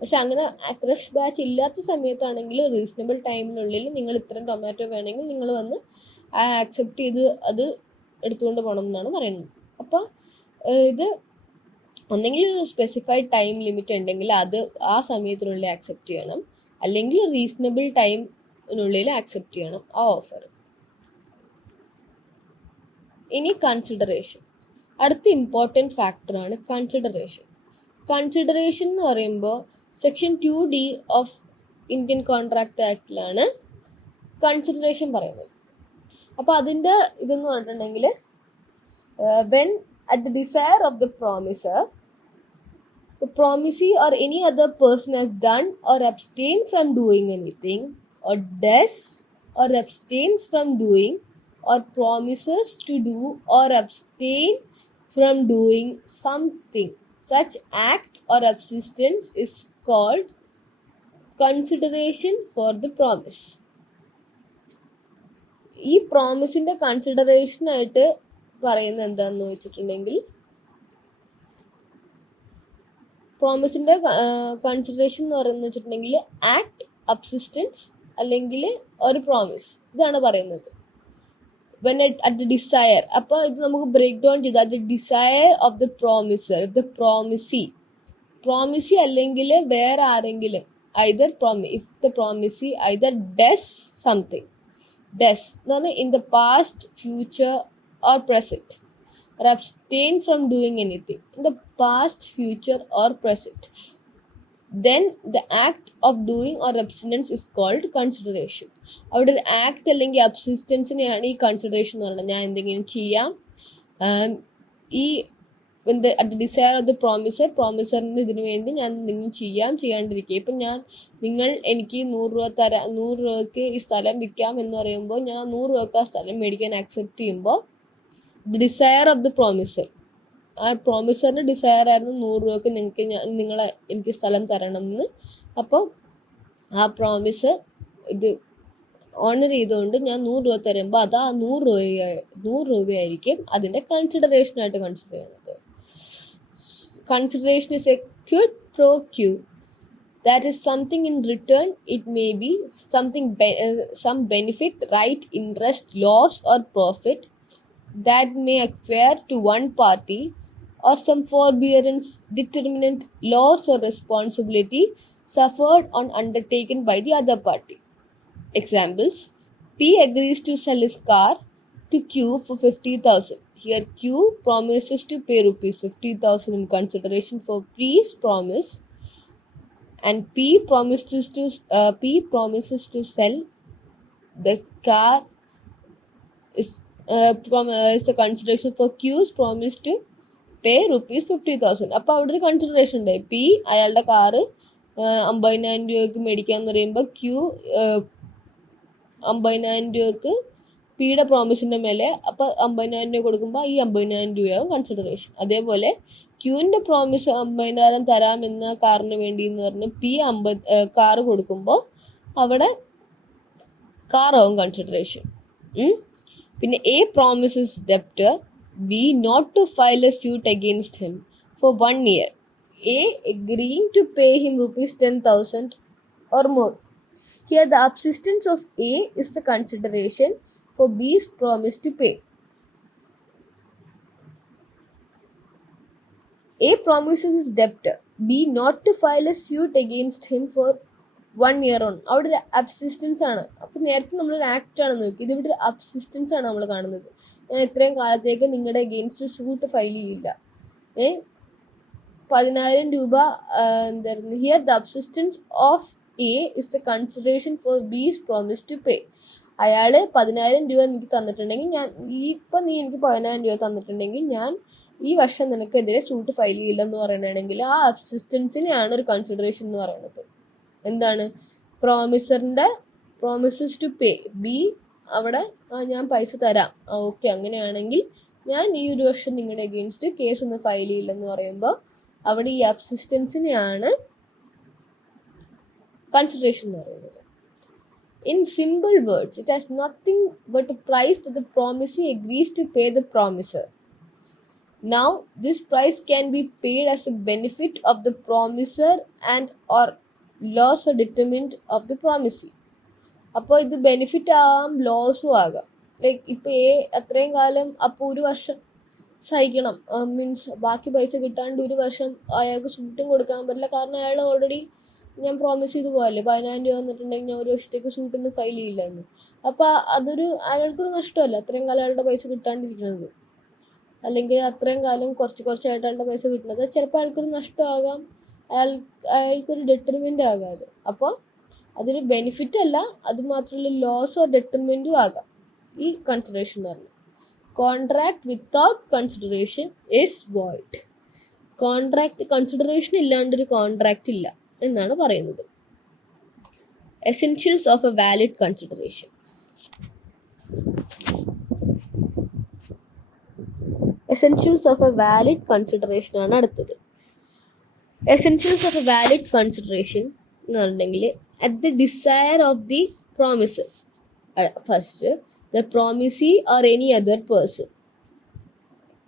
പക്ഷെ അങ്ങനെ ഫ്രഷ് ബാച്ച് ഇല്ലാത്ത സമയത്താണെങ്കിൽ റീസണബിൾ ടൈമിനുള്ളിൽ നിങ്ങൾ ഇത്രയും ടൊമാറ്റോ വേണമെങ്കിൽ നിങ്ങൾ വന്ന് ആക്സെപ്റ്റ് ചെയ്ത് അത് എടുത്തുകൊണ്ട് പോകണം എന്നാണ് പറയുന്നത്. അപ്പോൾ ഇത് ഒന്നെങ്കിൽ ഒരു സ്പെസിഫൈഡ് ടൈം ലിമിറ്റ് ഉണ്ടെങ്കിൽ അത് ആ സമയത്തിനുള്ളിൽ ആക്സെപ്റ്റ് ചെയ്യണം, അല്ലെങ്കിൽ റീസണബിൾ ടൈമിനുള്ളിൽ ആക്സെപ്റ്റ് ചെയ്യണം ആ ഓഫർ. ഇനി കൺസിഡറേഷൻ. അടുത്ത ഇമ്പോർട്ടൻറ്റ് ഫാക്ടറാണ് കൺസിഡറേഷൻ. കൺസിഡറേഷൻ എന്ന് പറയുമ്പോൾ section 2D of Indian contract ആക്ടിലാണ് കൺസിഡറേഷൻ പറയുന്നത്. അപ്പോൾ അതിൻ്റെ ഇതെന്ന് പറഞ്ഞിട്ടുണ്ടെങ്കിൽ when at the desire of the promisor, the promisee or any other person has done or abstained from doing anything, or does or abstains from doing, or promises to do or abstain from doing something, such act or subsistence is called consideration for the promise. ഈ പ്രോമിസിൻ്റെ കൺസിഡറേഷനായിട്ട് പറയുന്നത് എന്താണെന്ന് വെച്ചിട്ടുണ്ടെങ്കിൽ, പ്രോമിസിൻ്റെ consideration എന്ന് പറയുന്നത് വെച്ചിട്ടുണ്ടെങ്കിൽ act, അബ്സിസ്റ്റൻസ് അല്ലെങ്കിൽ ഒരു promise, ഇതാണ് പറയുന്നത്. വെൻ അറ്റ് ദ ഡിസയർ, അപ്പോൾ ഇത് നമുക്ക് ബ്രേക്ക് ഡൗൺ ചെയ്ത് at the desire of the promisor, the promisee അല്ലെങ്കിൽ വേറെ ആരെങ്കിലും, if the promisee either does something, does എന്ന് പറഞ്ഞാൽ in the past, future or present, or abstain from doing anything in the past, future, or present, then the act of doing or abstinence is called consideration. അവിടെ ഒരു act അല്ലെങ്കിൽ അബ്സിസ്റ്റൻസിനെയാണ് ഈ consideration എന്ന് പറയുന്നത്. ഞാൻ എന്തെങ്കിലും ചെയ്യാം, ഈ at the desire of the പ്രോമിസറിന് ഇതിനു വേണ്ടി ഞാൻ എന്തെങ്കിലും ചെയ്യാണ്ടിരിക്കുക. ഇപ്പം നിങ്ങൾ എനിക്ക് 100 രൂപയ്ക്ക് ഈ സ്ഥലം വിൽക്കാം എന്ന് പറയുമ്പോൾ ഞാൻ 100 രൂപയ്ക്ക് ആ സ്ഥലം മേടിക്കാൻ ആക്സെപ്റ്റ് ചെയ്യുമ്പോൾ the desire of the promisor, ആ പ്രോമിസറിൻ്റെ ഡിസയർ ആയിരുന്നു 100 രൂപയ്ക്ക് എനിക്ക് സ്ഥലം തരണം എന്ന്. അപ്പോൾ ആ പ്രോമിസ് ഇത് ഓണർ ചെയ്തുകൊണ്ട് ഞാൻ 100 രൂപ തരുമ്പോൾ അത് ആ 100 രൂപയായിരിക്കും അതിൻ്റെ കൺസിഡറേഷനായിട്ട് കൺസിഡർ ചെയ്യുന്നത്. Consideration is a quid pro quo, that is something in return. It may be something some benefit, right, interest, loss, or profit that may acquire to one party, or some forbearance, determinant, loss, or responsibility suffered or undertaken by the other party. Examples: P agrees to sell his car to Q for 50,000. Here Q promises to pay rupees 50,000 in consideration for P's promise, and P promises to sell the car is the consideration for Q's promise to pay rupees 50,000. അപ്പോൾ അവിടെ ഒരു consideration ഉണ്ട്. P അയാളുടെ car 50,000 രൂപയ്ക്ക് മേടിക്കാന്ന് പറയുമ്പോൾ Q 50,000 രൂപയ്ക്ക് പിയുടെ പ്രോമിസിൻ്റെ മേലെ അപ്പോൾ 50,000 രൂപ കൊടുക്കുമ്പോൾ ഈ 50,000 രൂപയാവും കൺസിഡറേഷൻ. അതേപോലെ ക്യൂവിൻ്റെ പ്രോമിസ് 50,000 തരാമെന്ന കാറിന് വേണ്ടി എന്ന് പറഞ്ഞ് പി കാറ് കൊടുക്കുമ്പോൾ അവിടെ കാറാവും കൺസിഡറേഷൻ. പിന്നെ A promises debtor B not to file a suit against him for 1 year. A agreeing to pay him rupees 10,000 or more. Here the subsistence of A is the consideration for B's promise to pay. A promises his debtor B not to file a suit against him for 1 year on. അവിടെ ഒരു അബ്സിസ്റ്റൻസ് ആണ്. അപ്പോൾ നേരത്തെ നമ്മളൊരു act ആണ് നോക്കി, ഇതിവിടെ ഒരു അബ്സിസ്റ്റൻസ് ആണ് നമ്മൾ കാണുന്നത്. ഞാൻ ഇത്രയും കാലത്തേക്ക് നിങ്ങളുടെ അഗെയിൻസ്റ്റ് സൂട്ട് ഫയൽ ചെയ്യില്ല. 10,000 രൂപ എന്തായിരുന്നു. Here the abstinence of A is the consideration for B's promise to pay. അയാൾ 10,000 രൂപ എനിക്ക് തന്നിട്ടുണ്ടെങ്കിൽ നീ എനിക്ക് 10,000 രൂപ തന്നിട്ടുണ്ടെങ്കിൽ ഞാൻ ഈ വർഷം നിനക്കെതിരെ സൂട്ട് ഫയൽ ചെയ്യില്ലെന്ന് പറയണമെങ്കിൽ ആ അബ്സിസ്റ്റൻസിനെയാണ് ഒരു കൺസിഡറേഷൻ എന്ന് പറയുന്നത്. എന്താണ്? പ്രോമിസറിൻ്റെ പ്രോമിസസ് ടു പേ. ബി അവിടെ ഞാൻ പൈസ തരാം, ഓക്കെ, അങ്ങനെയാണെങ്കിൽ ഞാൻ ഈ ഒരു വർഷം നിങ്ങളുടെ അഗെയിൻസ്റ്റ് കേസ് ഒന്ന് ഫയൽ ചെയ്യില്ലെന്ന് പറയുമ്പോൾ അവിടെ ഈ അബ്സിസ്റ്റൻസിനെയാണ് കൺസിഡറേഷൻ എന്ന് പറയുന്നത്. In simple words, it has nothing but a price that the promisee agrees to pay the promiser. Now, this price can be paid as a benefit of the promiser and or loss or detriment of the promisee. അപ്പോൾ ഇത് benefit ആവാം, ലോസും ആകാം. Like ഇപ്പോൾ അത്രയും കാലം അപ്പോൾ ഒരു വർഷം സഹിക്കണം, മീൻസ് ബാക്കി പൈസ കിട്ടാണ്ട് ഒരു വർഷം അയാൾക്ക് സൂട്ടും കൊടുക്കാൻ പറ്റില്ല. കാരണം അയാൾ ഓൾറെഡി ഞാൻ പ്രോമിസ് ചെയ്ത് പോയല്ലേ 10,000 രൂപ തന്നിട്ടുണ്ടെങ്കിൽ ഞാൻ ഒരു വർഷത്തേക്ക് സൂട്ടൊന്നും ഫയൽ ചെയ്യില്ല എന്ന്. അപ്പോൾ അയാൾക്കൊരു നഷ്ടമല്ല അത്രയും കാലം അയാളുടെ പൈസ കിട്ടാണ്ടിരിക്കുന്നത്, അല്ലെങ്കിൽ അത്രയും കാലം കുറച്ചായിട്ട് അയാളുടെ പൈസ കിട്ടുന്നത്. ചിലപ്പോൾ അയാൾക്കൊരു നഷ്ടമാകാം, അയാൾക്കൊരു ഡെട്രിമെൻ്റ് ആകാം അത്. അപ്പോൾ അതൊരു ബെനിഫിറ്റ് അല്ല, അതുമാത്രമല്ല ലോസോ ഡെട്രിമെൻറ്റും ആകാം ഈ കൺസിഡറേഷൻ എന്ന് പറഞ്ഞാൽ. Contract without consideration is void. Consideration ഇല്ലാണ്ടൊരു കോൺട്രാക്റ്റ് ഇല്ല എന്നാണ് പറയുന്നത്. Essentials of a valid consideration. Essentials of a valid consideration ആണ് അടുത്തത്. Essentials of a valid consideration എന്ന് പറഞ്ഞിട്ടുണ്ടെങ്കിൽ at the desire of the promisor. First, the promisee or any other person.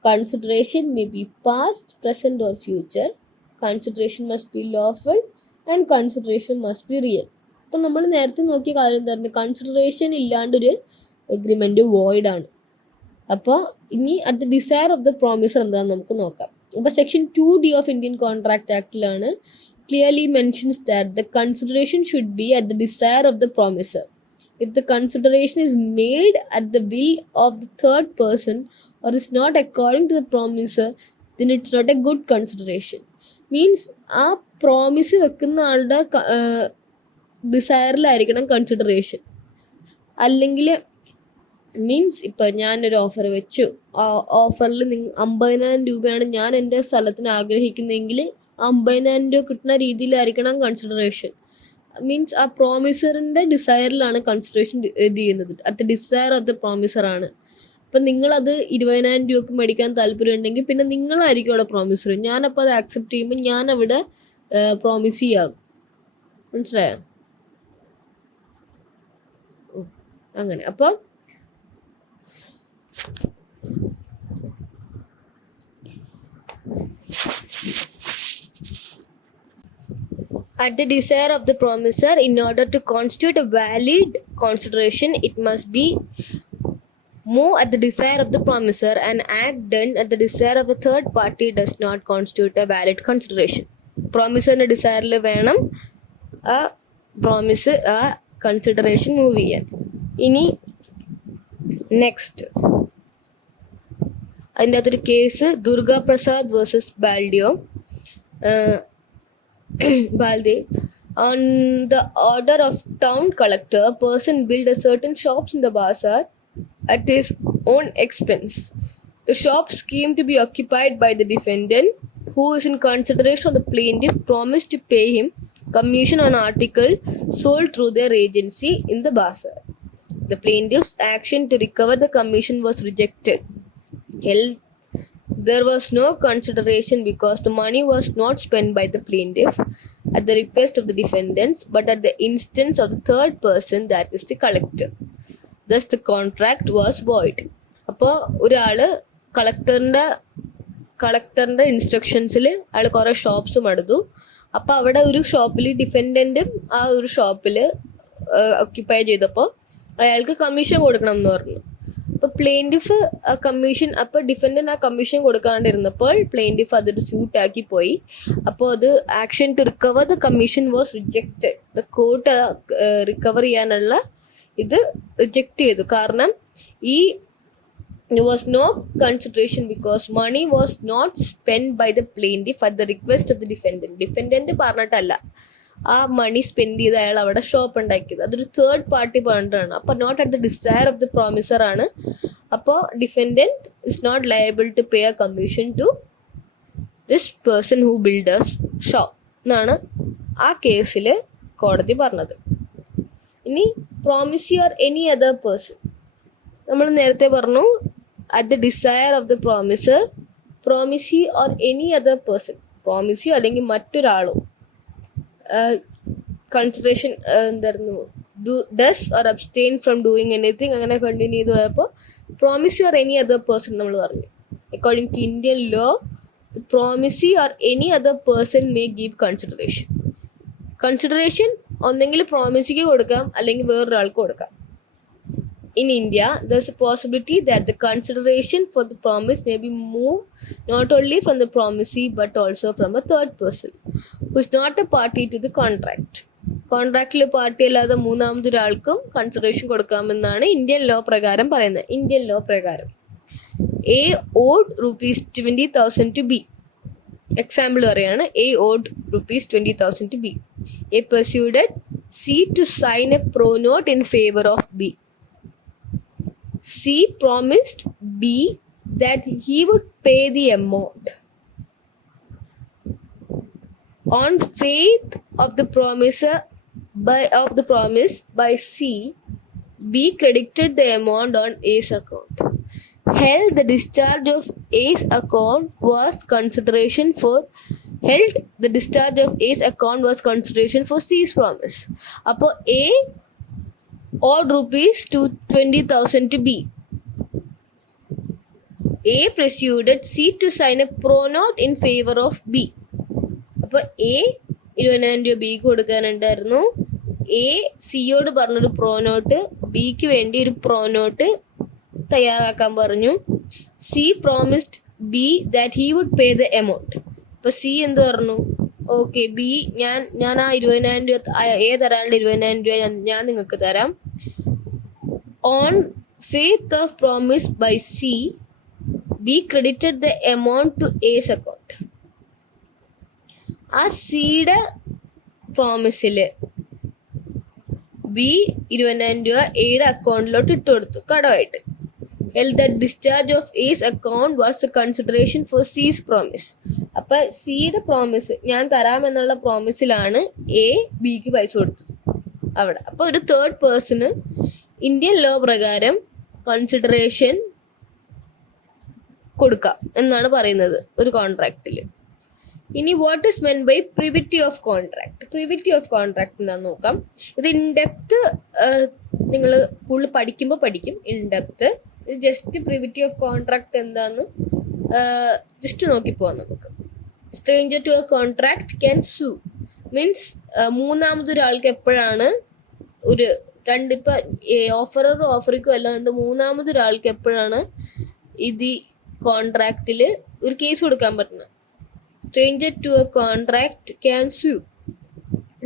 Consideration may be past, present or future. Consideration must be lawful and consideration must be real. അപ്പം നമ്മൾ നേരത്തെ നോക്കിയ കാര്യം എന്തായിരുന്നു? Consideration ഇല്ലാണ്ടൊരു agreement void ആണ്. അപ്പോൾ ഇനി at the desire of the promisor എന്താണെന്ന് നമുക്ക് നോക്കാം. അപ്പോൾ section 2D of Indian contract ആക്ടിലാണ് clearly mentions that the consideration should be at the desire of the promisor. If the consideration is made at the will of the third person or is not according to the promiser, then it's not a good consideration. Means ആ promise വെക്കുന്ന ആളുടെ ഡിസയറിലായിരിക്കണം consideration. അല്ലെങ്കിൽ means ഇപ്പം ഞാനൊരു offer വെച്ചു, ആ ഓഫറിൽ 50,000 രൂപയാണ് ഞാൻ എൻ്റെ സ്ഥലത്തിന് ആഗ്രഹിക്കുന്നതെങ്കിൽ 50,000 രൂപ കിട്ടുന്ന രീതിയിലായിരിക്കണം കൺസിഡറേഷൻ. മീൻസ് ആ പ്രോമിസറിൻ്റെ ഡിസയറിലാണ് കൺസിഡറേഷൻ ഇത് ചെയ്യുന്നത്. At the desire of the പ്രോമിസറാണ്. അപ്പം നിങ്ങളത് 20,000 രൂപയ്ക്ക് മേടിക്കാൻ താല്പര്യമുണ്ടെങ്കിൽ പിന്നെ നിങ്ങളായിരിക്കും അവിടെ പ്രോമിസർ. ഞാനപ്പോൾ അത് ആക്സെപ്റ്റ് ചെയ്യുമ്പോൾ ഞാനവിടെ പ്രോമിസ് ചെയ്യാകും. മനസ്സിലായോ? അങ്ങനെ. അപ്പം at the desire of the promiser, in order to constitute a valid consideration, it must be more at the desire of the promiser. An act done at the desire of a third party does not constitute a valid consideration. Promiserന്റെ ഡിസയറിൽ വേണം ആ promise ആ consideration move ചെയ്യാൻ. ഇനി next അതിൻ്റെ അകത്തൊരു case Durga Prasad versus Balde. On the order of town collector, a person built a certain shops in the bazaar at his own expense. The shops came to be occupied by the defendant, who is in consideration of the plaintiff promised to pay him commission on article sold through their agency in the bazaar. The plaintiff's action to recover the commission was rejected. There was no consideration because the money was not spent by the plaintiff at the request of the defendants, but at the instance of the third person, that is the collector. Thus the contract was void. അപ്പോൾ ഒരാൾ കളക്ടറിൻ്റെ ഇൻസ്ട്രക്ഷൻസിൽ അയാൾ കുറേ ഷോപ്സും എടുത്തു. അപ്പോൾ അവിടെ ഒരു ഷോപ്പിൽ ഡിഫെൻഡൻറ്റും ആ ഒരു ഷോപ്പിൽ ഒക്യുപ്പൈ ചെയ്തപ്പോൾ അയാൾക്ക് കമ്മീഷൻ കൊടുക്കണം എന്ന് പറഞ്ഞു. അപ്പോൾ പ്ലെയിൻറ്റിഫ് ആ കമ്മീഷൻ, അപ്പോൾ ഡിഫെൻഡൻ്റ് ആ കമ്മീഷൻ കൊടുക്കാണ്ടിരുന്നപ്പോൾ പ്ലെയിൻറ്റിഫ് അതൊരു സ്യൂട്ടാക്കി പോയി. അപ്പോൾ അത് action to recover the commission was rejected. The court recover ചെയ്യാനുള്ള ഇത് റിജക്റ്റ് ചെയ്തു. കാരണം there was no consideration because money was not spent by the plaintiff at the request of the defendant. ഡിഫെൻഡൻ്റ് പറഞ്ഞിട്ടല്ല ആ മണി spend ചെയ്ത് അയാൾ അവിടെ ഷോപ്പ് ഉണ്ടാക്കിയത്. അതൊരു തേർഡ് പാർട്ടി പറഞ്ഞിട്ടാണ്. അപ്പോൾ not at the desire of the promisor ആണ്. അപ്പോൾ defendant is not liable to pay a commission to this person who builders shop എന്നാണ് ആ കേസിൽ കോടതി പറഞ്ഞത്. ഇനി promisee or any other person, നമ്മൾ നേരത്തെ പറഞ്ഞു at the desire of the promisor, promisee or any other person, promisee അല്ലെങ്കിൽ മറ്റൊരാളോ കൺസിഡറേഷൻ എന്തായിരുന്നു does or abstain from doing anything അങ്ങനെ കണ്ടിന്യൂ ചെയ്ത് പോയപ്പോൾ promisee or any other person നമ്മൾ പറഞ്ഞു. According to Indian law, the promisee or any other person may give consideration. Consideration ഒന്നെങ്കിൽ പ്രോമിസിക്ക് കൊടുക്കാം അല്ലെങ്കിൽ വേറൊരാൾക്ക് കൊടുക്കാം. In India, there's a possibility that the consideration for the promise may be moved not only from the promisee but also from a third person who is not a party to the contract. കോൺട്രാക്റ്റിൽ party അല്ലാതെ മൂന്നാമതൊരാൾക്കും consideration കൊടുക്കാമെന്നാണ് Indian law പ്രകാരം പറയുന്നത്. Indian law പ്രകാരം A owed ₹20,000 to B. Example പറയാണ്. A owed ₹20,000 to B. A persuaded C to sign a pro note in favor of B. C promised B that he would pay the amount. On faith of the promise by C, B credited the amount on A's account. Held the discharge of A's account was consideration for C's promise. അപ്പോൾ A owed ₹20,000 to B. A persuaded C to sign a pro note in favor of B. അപ്പോൾ A 20,000 രൂപ ബിക്ക് കൊടുക്കാനുണ്ടായിരുന്നു. A സിയോട് പറഞ്ഞൊരു pro not ബിക്ക് വേണ്ടി ഒരു pro not തയ്യാറാക്കാൻ പറഞ്ഞു. C promised B that he would pay the amount. അപ്പോൾ C എന്ത് പറഞ്ഞു? ഓക്കെ ഞാൻ ആ 20,000 രൂപ, A തരാനുള്ള 20,000 രൂപ ഞാൻ നിങ്ങൾക്ക് തരാം. on faith of promise by C, B credited the amount to A's account. ആ സിയുടെ പ്രോമിസിൽ ബി 20,000 രൂപ എയുടെ അക്കൗണ്ടിലോട്ട് ഇട്ട് കൊടുത്തു കടമായിട്ട്. Held that discharge of A's account was a consideration for C's promise. അപ്പം സിയുടെ പ്രോമിസ് ഞാൻ തരാമെന്നുള്ള പ്രോമിസിലാണ് എ ബിക്ക് പൈസ കൊടുത്തത് അവിടെ. അപ്പോൾ ഒരു തേർഡ് പേഴ്സണ് ഇന്ത്യൻ ലോ പ്രകാരം കൺസിഡറേഷൻ കൊടുക്കാം എന്നാണ് പറയുന്നത് ഒരു കോൺട്രാക്റ്റിൽ. ഇനി what is meant by privity of contract? Privity of contract എന്താണെന്ന് നോക്കാം. ഇത് ഇൻ ഡെപ്ത് നിങ്ങൾ കൂടുതൽ പഠിക്കുമ്പോൾ പഠിക്കും. In depth just privity of contract എന്താന്ന് ജസ്റ്റ് നോക്കിപ്പോവാം നമുക്ക്. Stranger to a contract can sue means മൂന്നാമതൊരാൾക്ക് എപ്പോഴാണ് ഒരു ഇപ്പം ഓഫററും ഓഫറിക്കും അല്ലാണ്ട് മൂന്നാമതൊരാൾക്ക് എപ്പോഴാണ് ഇത് കോൺട്രാക്റ്റിൽ ഒരു കേസ് കൊടുക്കാൻ പറ്റുന്നത്? Stranger to a contract can sue.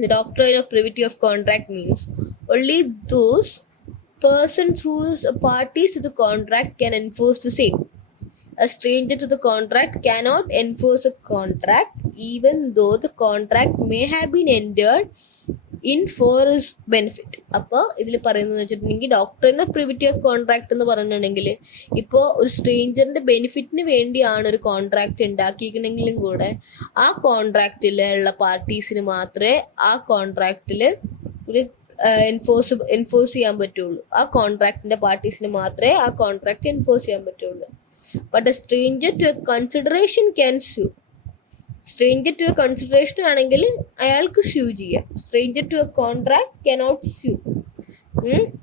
The doctrine of privity of contract means only those persons who are parties to the contract can enforce the same. A stranger to the contract cannot enforce a contract even though the contract may have been entered in for his benefit. അപ്പോൾ ഇതിൽ പറയുന്നത് വെച്ചിട്ടുണ്ടെങ്കിൽ ഡോക്ടറിന് privity of contract എന്ന് പറഞ്ഞിട്ടുണ്ടെങ്കിൽ ഇപ്പോൾ ഒരു സ്ട്രേഞ്ചറിൻ്റെ ബെനിഫിറ്റിന് വേണ്ടിയാണ് ഒരു കോൺട്രാക്റ്റ് ഉണ്ടാക്കിയിരിക്കണമെങ്കിലും കൂടെ ആ കോൺട്രാക്റ്റിലുള്ള പാർട്ടീസിന് മാത്രമേ ആ കോൺട്രാക്റ്റിൽ ഒരു എൻഫോഴ്സ് ചെയ്യാൻ പറ്റുള്ളൂ. ആ കോൺട്രാക്റ്റിൻ്റെ പാർട്ടീസിന് മാത്രമേ ആ കോൺട്രാക്റ്റ് എൻഫോഴ്സ് ചെയ്യാൻ പറ്റുള്ളൂ. But a stranger to a consideration can sue. Stranger to a consideration ആണെങ്കിൽ അയാൾക്ക് സ്യൂ ചെയ്യാം. Stranger to a contract cannot sue.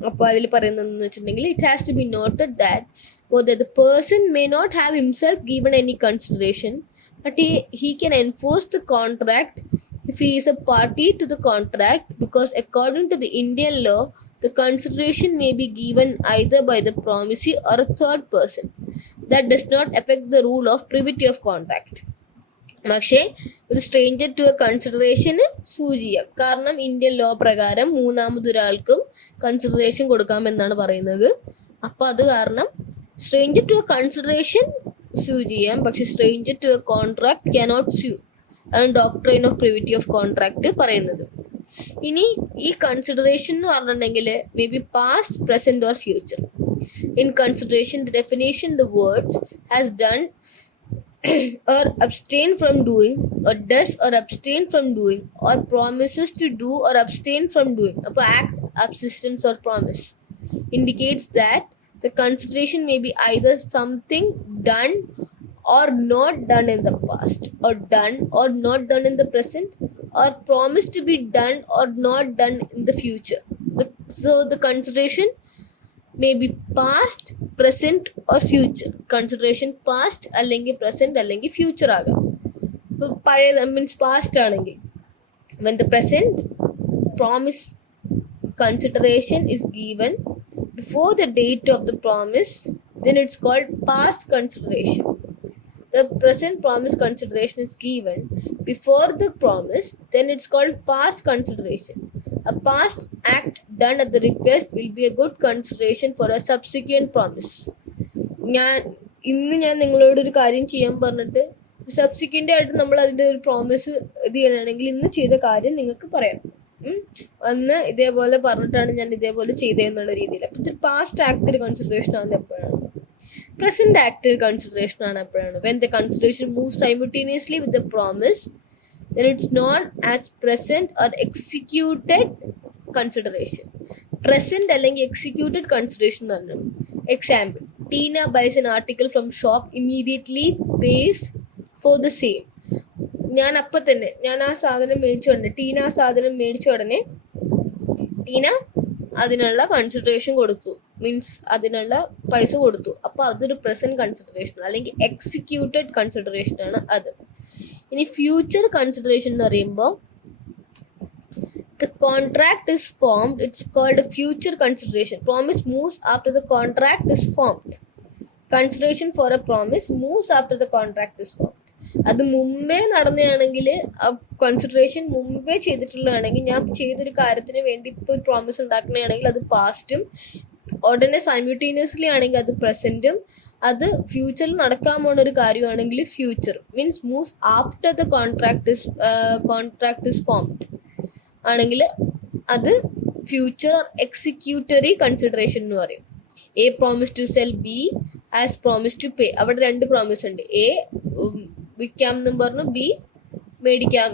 അപ്പോൾ അതിൽ പറയുന്നതെന്ന് വെച്ചിട്ടുണ്ടെങ്കിൽ it has to be noted that the person may not have himself given any consideration but he can enforce the contract if he is a party to the contract, because according to the Indian law the consideration may be given either by the promisee or a third person. That does not affect the rule of privity of contract. പക്ഷേ ഒരു stranger to A കൺസിഡറേഷന് സൂ ചെയ്യാം. കാരണം Indian law പ്രകാരം മൂന്നാമതൊരാൾക്കും consideration കൊടുക്കാമെന്നാണ് പറയുന്നത്. അപ്പോൾ അത് കാരണം stranger to a consideration sue ചെയ്യാം, പക്ഷെ stranger to a contract cannot sue ആണ് doctrine of privity of contract പറയുന്നത്. ഇനി ഈ കൺസിഡറേഷൻ എന്ന് പറഞ്ഞിട്ടുണ്ടെങ്കിൽ may be past, present or future. In consideration the definition the words has done or abstain from doing or does or abstain from doing or promises to do or abstain from doing. Appo act, subsistence or promise indicates that the consideration may be either something done or not done in the past, or done or not done in the present, or promised to be done or not done in the future. So the consideration may be past, present or future. Consideration past അല്ലെങ്കിൽ present അല്ലെങ്കിൽ future ആകാം. ഇപ്പോൾ പഴയത് means past ആണെങ്കിൽ when the present promise consideration is given before the date of the promise, then it's called past consideration. The present promise consideration is given before the promise, then it's called past consideration. A past act done at the request will be a good consideration for a subsequent promise. ഞാൻ നിങ്ങളോടൊരു കാര്യം ചെയ്യാൻ പറഞ്ഞിട്ട് subsequent ആയിട്ട് നമ്മൾ അതിൻ്റെ ഒരു promise ഇത് ചെയ്യണമെങ്കിൽ ഇന്ന് ചെയ്ത കാര്യം നിങ്ങൾക്ക് പറയാം. അന്ന് ഇതേപോലെ പറഞ്ഞിട്ടാണ് ഞാൻ ഇതേപോലെ ചെയ്തതെന്നുള്ള രീതിയിൽ. അപ്പോൾ ഇതൊരു പാസ്റ്റ് ആക്ട് കൺസിഡറേഷൻ ആകുന്നത് എപ്പോഴാണ്? പ്രസന്റ് ആക്ട് കൺസിഡറേഷൻ ആണ് എപ്പോഴാണ്? When the consideration move simultaneously with the promise, then it's known as present or executed consideration. Present അല്ലെങ്കിൽ executed consideration എന്ന് പറഞ്ഞു. Example, Tina buys an article from shop, immediately pays for the same. ഞാൻ അപ്പം തന്നെ ആ സാധനം മേടിച്ച ഉടനെ ടീന ആ സാധനം മേടിച്ച ഉടനെ ടീന അതിനുള്ള കൺസിഡറേഷൻ കൊടുത്തു, മീൻസ് അതിനുള്ള പൈസ കൊടുത്തു. അപ്പോൾ അതൊരു പ്രസന്റ് കൺസിഡറേഷൻ അല്ലെങ്കിൽ എക്സിക്യൂട്ടഡ് കൺസിഡറേഷൻ ആണ് അത്. ഇനി ഫ്യൂച്ചർ കൺസിഡറേഷൻ എന്ന് പറയുമ്പോൾ the contract is formed, it's called a future consideration. Promise moves after the contract is formed. Consideration for a promise moves after the contract is formed. അത് മുമ്പേ നടന്നതാണെങ്കിൽ ആ consideration മുമ്പേ ചെയ്തിട്ടുള്ളതാണെങ്കിൽ, ഞാൻ ചെയ്തൊരു കാര്യത്തിന് വേണ്ടി ഇപ്പോൾ പ്രോമിസ് ഉണ്ടാക്കുന്നതാണെങ്കിൽ അത് പാസ്റ്റും ഉടനെ സൈമിൾട്ടേനിയസ്ലി ആണെങ്കിൽ അത് പ്രസൻറ്റും, അത് ഫ്യൂച്ചറിൽ നടക്കാൻ പോകുന്ന ഒരു കാര്യമാണെങ്കിൽ future means moves after the contract is formed ആണെങ്കിൽ അത് ഫ്യൂച്ചർ എക്സിക്യൂട്ടറി കൺസിഡറേഷൻ എന്ന് പറയും. A promise to sell, B has promise to pay. അവിടെ 2 പ്രോമിസ് ഉണ്ട്. എ വിൽക്കാം എന്നും പറഞ്ഞു, ബി മേടിക്കാം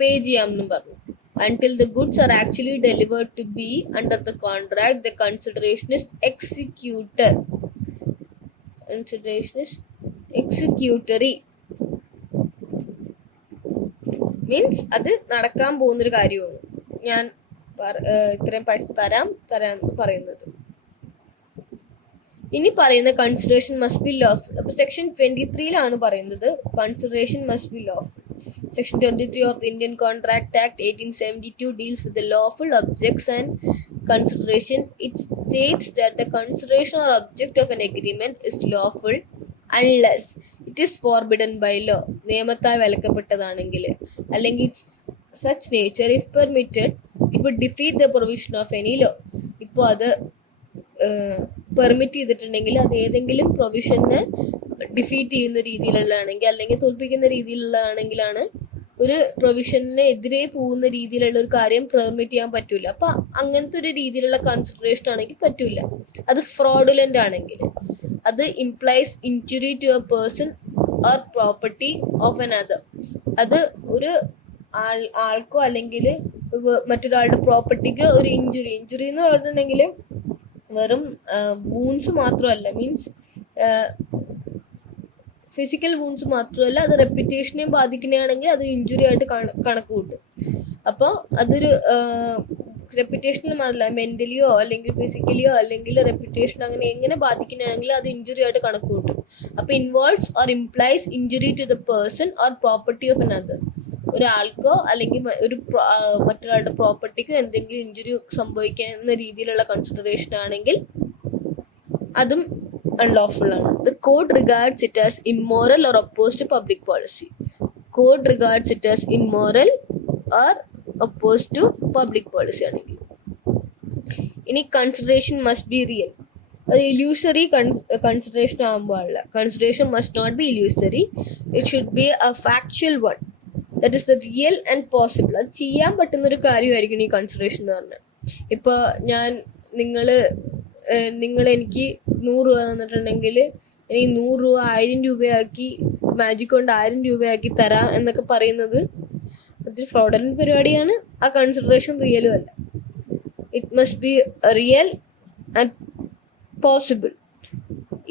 പേ ചെയ്യാം എന്നും പറഞ്ഞു. Until the goods are actually delivered to B under the contract, the consideration is executor. Consideration is executory. Means അത് നടക്കാൻ പോകുന്നൊരു കാര്യമാണ്. ഞാൻ ഇത്രയും പൈസ തരാമെന്ന് പറയുന്നത്. ഇനി പറയുന്ന കൺസിഡറേഷൻ മസ്റ്റ് ബി ലോഫുൾ. അപ്പോൾ സെക്ഷൻ 23 പറയുന്നത് consideration must be lawful. Section 23 of the Indian Contract Act 1872 deals with the lawful objects and consideration. It states that the consideration or object of an agreement is lawful unless it is forbidden by law. നിയമത്താൽ വിലക്കപ്പെട്ടതാണെങ്കിൽ, അല്ലെങ്കിൽ it's such nature if permitted it would defeat the provision of any law. ഇപ്പോൾ അത് permit ചെയ്തിട്ടുണ്ടെങ്കിൽ അത് ഏതെങ്കിലും പ്രൊവിഷനെ defeat ചെയ്യുന്ന രീതിയിലുള്ളതാണെങ്കിൽ അല്ലെങ്കിൽ തോൽപ്പിക്കുന്ന രീതിയിലുള്ളതാണെങ്കിലാണ് ഒരു പ്രൊവിഷനെ എതിരെ പോകുന്ന രീതിയിലുള്ള ഒരു കാര്യം പെർമിറ്റ് ചെയ്യാൻ പറ്റൂല. അപ്പം അങ്ങനത്തെ ഒരു രീതിയിലുള്ള കൺസിഡറേഷൻ ആണെങ്കിൽ പറ്റൂല. അത് ഫ്രോഡുലൻ്റ് ആണെങ്കിൽ, അത് implies injury to a person or property of another. അത് ഒരു ആൾക്കോ അല്ലെങ്കിൽ മറ്റൊരാളുടെ പ്രോപ്പർട്ടിക്ക് ഒരു ഇഞ്ചുറി എന്ന് പറഞ്ഞിട്ടുണ്ടെങ്കിൽ വെറും വൂൺസ് മാത്രമല്ല, മീൻസ് ഫിസിക്കൽ വൂൺസ് മാത്രമല്ല, അത് റെപ്യൂട്ടേഷനെയും ബാധിക്കുന്നതാണെങ്കിൽ അത് ഇഞ്ചുറി ആയിട്ട് കണക്ക് കൂട്ടും. അപ്പോൾ അതൊരു റെപ്യൂട്ടേഷനിൽ മാത്രമല്ല, മെൻ്റലിയോ അല്ലെങ്കിൽ ഫിസിക്കലിയോ അല്ലെങ്കിൽ റെപ്യൂട്ടേഷൻ അങ്ങനെ എങ്ങനെ ബാധിക്കുന്നതാണെങ്കിൽ അത് ഇഞ്ചുറി ആയിട്ട് കണക്ക് കൂട്ടും. അപ്പോൾ involves or implies injury to the person or property of another. ഒരാൾക്കോ അല്ലെങ്കിൽ മറ്റൊരാളുടെ പ്രോപ്പർട്ടിക്കോ എന്തെങ്കിലും ഇഞ്ചുറി സംഭവിക്കുന്ന രീതിയിലുള്ള കൺസിഡറേഷൻ ആണെങ്കിൽ അതും unlawful ആണ്. The court regards it as immoral or opposed to public policy. Court regards it as immoral or opposed to public policy ആണെങ്കിൽ. ഇനി consideration must be real. അത് illusory consideration ആകുമ്പോൾ അല്ല. Consideration must not be illusory. It should be a factual one. That is the real and possible. അത് ചെയ്യാൻ പറ്റുന്നൊരു കാര്യമായിരിക്കും ഈ കൺസിഡറേഷൻ എന്ന് പറഞ്ഞാൽ. ഇപ്പോൾ നിങ്ങൾ എനിക്ക് 100 രൂപ തന്നിട്ടുണ്ടെങ്കിൽ എനിക്ക് 100 രൂപ 1000 രൂപയാക്കി മാജിക് കൊണ്ട് 1000 രൂപയാക്കി തരാം എന്നൊക്കെ പറയുന്നത് അതൊരു ഫ്രോഡലന്റ് പരിപാടിയാണ്. ആ കൺസിഡറേഷൻ റിയലും അല്ല. It must be real and possible.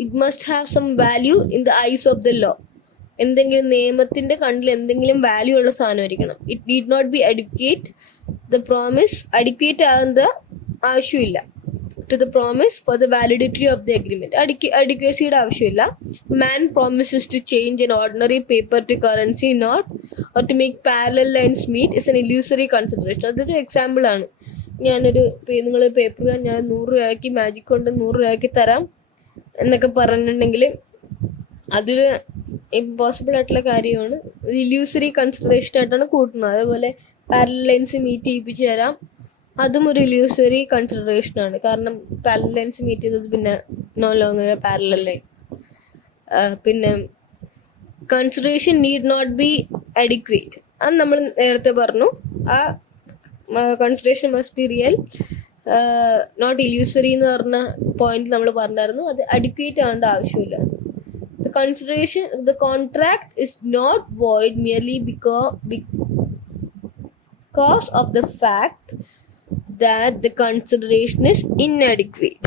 It must have some value in the eyes of the law. എന്തെങ്കിലും നിയമത്തിൻ്റെ കണ്ണിൽ എന്തെങ്കിലും വാല്യൂ ഉള്ള സാധനമായിരിക്കണം. It need not be adequate. The promise adequate ആകുന്ന ആവശ്യമില്ല to the promise for the validity of the agreement. Adequacyയുടെ ആവശ്യമില്ല. Man promises to change an ordinary paper to currency note or to make parallel lines meet is an illusory consideration. അതൊരു example ആണ്. നിങ്ങൾ paper ഞാൻ 100 രൂപയ്ക്ക് magic കൊണ്ട് 100 രൂപയ്ക്ക് തരാം എന്നൊക്കെ പറഞ്ഞിട്ടുണ്ടെങ്കിൽ അതൊരു ഇമ്പോസിബിൾ ആയിട്ടുള്ള കാര്യമാണ്. ഇല്യൂസറി കൺസിഡറേഷൻ ആയിട്ടാണ് കൂട്ടുന്നത്. അതേപോലെ പാരലൽ ലൈൻസ് മീറ്റ് ചെയ്യിപ്പിച്ച് തരാം, അതും ഒരു ഇല്യൂസറി കൺസിഡറേഷനാണ്. കാരണം പാരലൽ ലൈൻസ് മീറ്റ് ചെയ്തത് പിന്നെ നോ ലോങ്ങർ പാരലൽ ലൈൻ. പിന്നെ consideration need not be adequate. അത് നമ്മൾ നേരത്തെ പറഞ്ഞു. ആ consideration must be real, not illusory എന്ന് പറഞ്ഞ പോയിന്റ് നമ്മൾ പറഞ്ഞായിരുന്നു. അത് അഡിക്വേറ്റ് ആവേണ്ട ആവശ്യമില്ല. The consideration, the contract is not void merely because of the fact that the consideration is inadequate.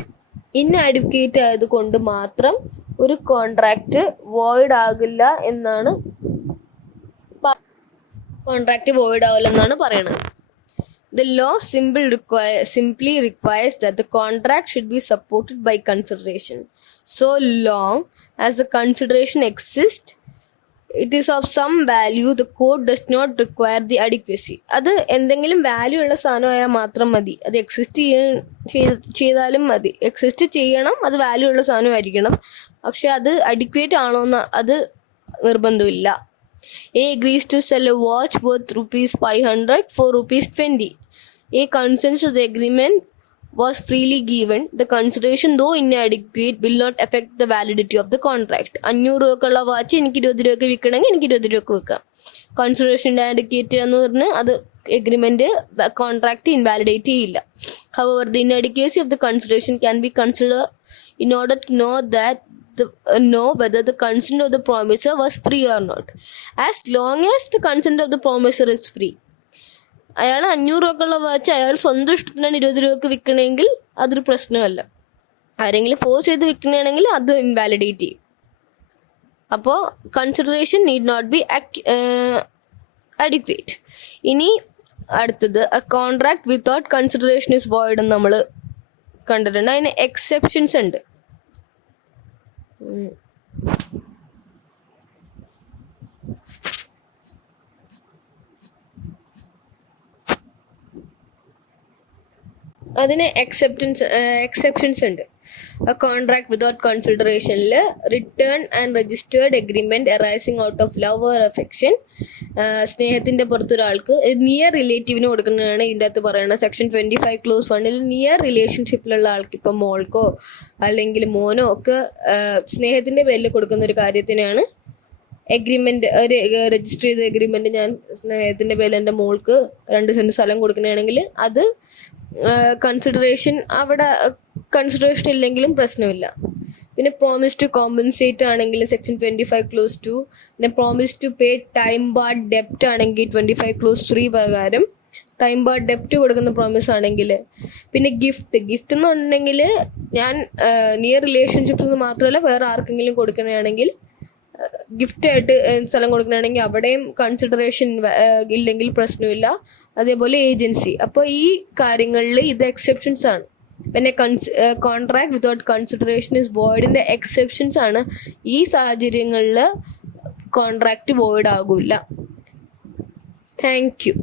Inadequate ആയതുകൊണ്ട് മാത്രം ഒരു കോൺട്രാക്റ്റ് വോയിഡ് ആകില്ല എന്നാണ് പറയുന്നത്. The law simply requires that the contract should be supported by consideration. So long as the consideration exists, it is of some value. The court does not require the adequacy. അത് എന്തെങ്കിലും value ഉള്ള സാധനമായാൽ മാത്രം മതി. അത് exist ചെയ്താലും മതി. Exist ചെയ്യണം, അത് വാല്യൂ ഉള്ള സാധനമായിരിക്കണം. പക്ഷെ അത് അഡിക്വേറ്റ് ആണോന്ന് അത് നിർബന്ധമില്ല. A agrees to sell a watch worth ₹500 for ₹20. A consents to the agreement was freely given, the consideration though inadequate will not affect the validity of the contract. 500 രൂപക്കുള്ള watch എനിക്ക് 20 രൂപയ്ക്ക് വിൽക്കണമെങ്കിൽ എനിക്ക് 20 രൂപയ്ക്ക് വിൽക്കാം. കൺസിഡറേഷൻ ഇനാഡിക്വേറ്റ് എന്ന് പറഞ്ഞാൽ അത് agreement contract invalidate ചെയ്യില്ല. However, the inadequacy of the consideration can be considered in order to know whether the consent of the promisor was free or not. As long as the consent of the promisor is free. അയാൾ 500 രൂപക്കുള്ള watch അയാൾ സ്വന്തം ഇഷ്ടത്തിനാണ് 20 രൂപയ്ക്ക് വിൽക്കണമെങ്കിൽ അതൊരു പ്രശ്നമല്ല. ആരെങ്കിലും force ചെയ്ത് വിൽക്കണമെങ്കിൽ അത് invalidate ചെയ്യും. അപ്പോൾ consideration need not be adequate. ഇനി അടുത്തത് contract without consideration is void എന്ന് നമ്മൾ കണ്ടിട്ടുണ്ട്. അതിന് എക്സെപ്ഷൻസ് ഉണ്ട്. അതിന് എക്സെപ്ഷൻസ് ഉണ്ട്. കോൺട്രാക്ട് വിതൗട്ട് കൺസിഡറേഷനിൽ written and registered agreement arising out of love or affection, സ്നേഹത്തിന്റെ പുറത്തൊരാൾക്ക് നിയർ റിലേറ്റീവിന് കൊടുക്കുന്നതാണ് ഇതിൻ്റെ അകത്ത് പറയുന്നത്. സെക്ഷൻ 25 ക്ലോസ് 1 നിയർ റിലേഷൻഷിപ്പിലുള്ള ആൾക്ക്, ഇപ്പം മോൾക്കോ അല്ലെങ്കിൽ മോനോ ഒക്കെ സ്നേഹത്തിന്റെ പേരിൽ കൊടുക്കുന്ന ഒരു കാര്യത്തിനാണ് എഗ്രിമെന്റ്, ഒരു രജിസ്റ്റർ ചെയ്ത എഗ്രിമെന്റ്. ഞാൻ സ്നേഹത്തിന്റെ പേരിൽ എൻ്റെ മോൾക്ക് 2 സെന്റ് സ്ഥലം കൊടുക്കുന്നതാണെങ്കിൽ അത് കൺസിഡറേഷൻ, അവിടെ കൺസിഡറേഷൻ ഇല്ലെങ്കിലും പ്രശ്നമില്ല. പിന്നെ പ്രോമിസ് ടു കോമ്പൻസേറ്റ് ആണെങ്കിൽ സെക്ഷൻ 25 ക്ലോസ് 2, പിന്നെ promise to pay time barred ഡെപ്റ്റ് ആണെങ്കിൽ 25 ക്ലോസ് 3 പ്രകാരം ടൈം ബാർഡ് ഡെപ്റ്റ് കൊടുക്കുന്ന പ്രോമിസ് ആണെങ്കിൽ. പിന്നെ ഗിഫ്റ്റ് എന്നുണ്ടെങ്കിൽ ഞാൻ നിയർ റിലേഷൻഷിപ്പിൽ നിന്ന് മാത്രമല്ല വേറെ ആർക്കെങ്കിലും കൊടുക്കണമെങ്കിൽ, ഗിഫ്റ്റായിട്ട് സ്ഥലം കൊടുക്കണമെങ്കിൽ അവിടെയും കൺസിഡറേഷൻ ഇല്ലെങ്കിൽ പ്രശ്നമില്ല. അതേപോലെ ഏജൻസി. അപ്പോൾ ഈ കാര്യങ്ങളിൽ ഇത് എക്സെപ്ഷൻസ് ആണ്. പിന്നെ കോൺട്രാക്ട് വിതൗട്ട് കൺസിഡറേഷൻ ഇസ് വോയിഡിൻ്റെ എക്സെപ്ഷൻസ് ആണ്. ഈ സാഹചര്യങ്ങളിൽ കോൺട്രാക്റ്റ് വോയിഡ് ആകില്ല. Thank U.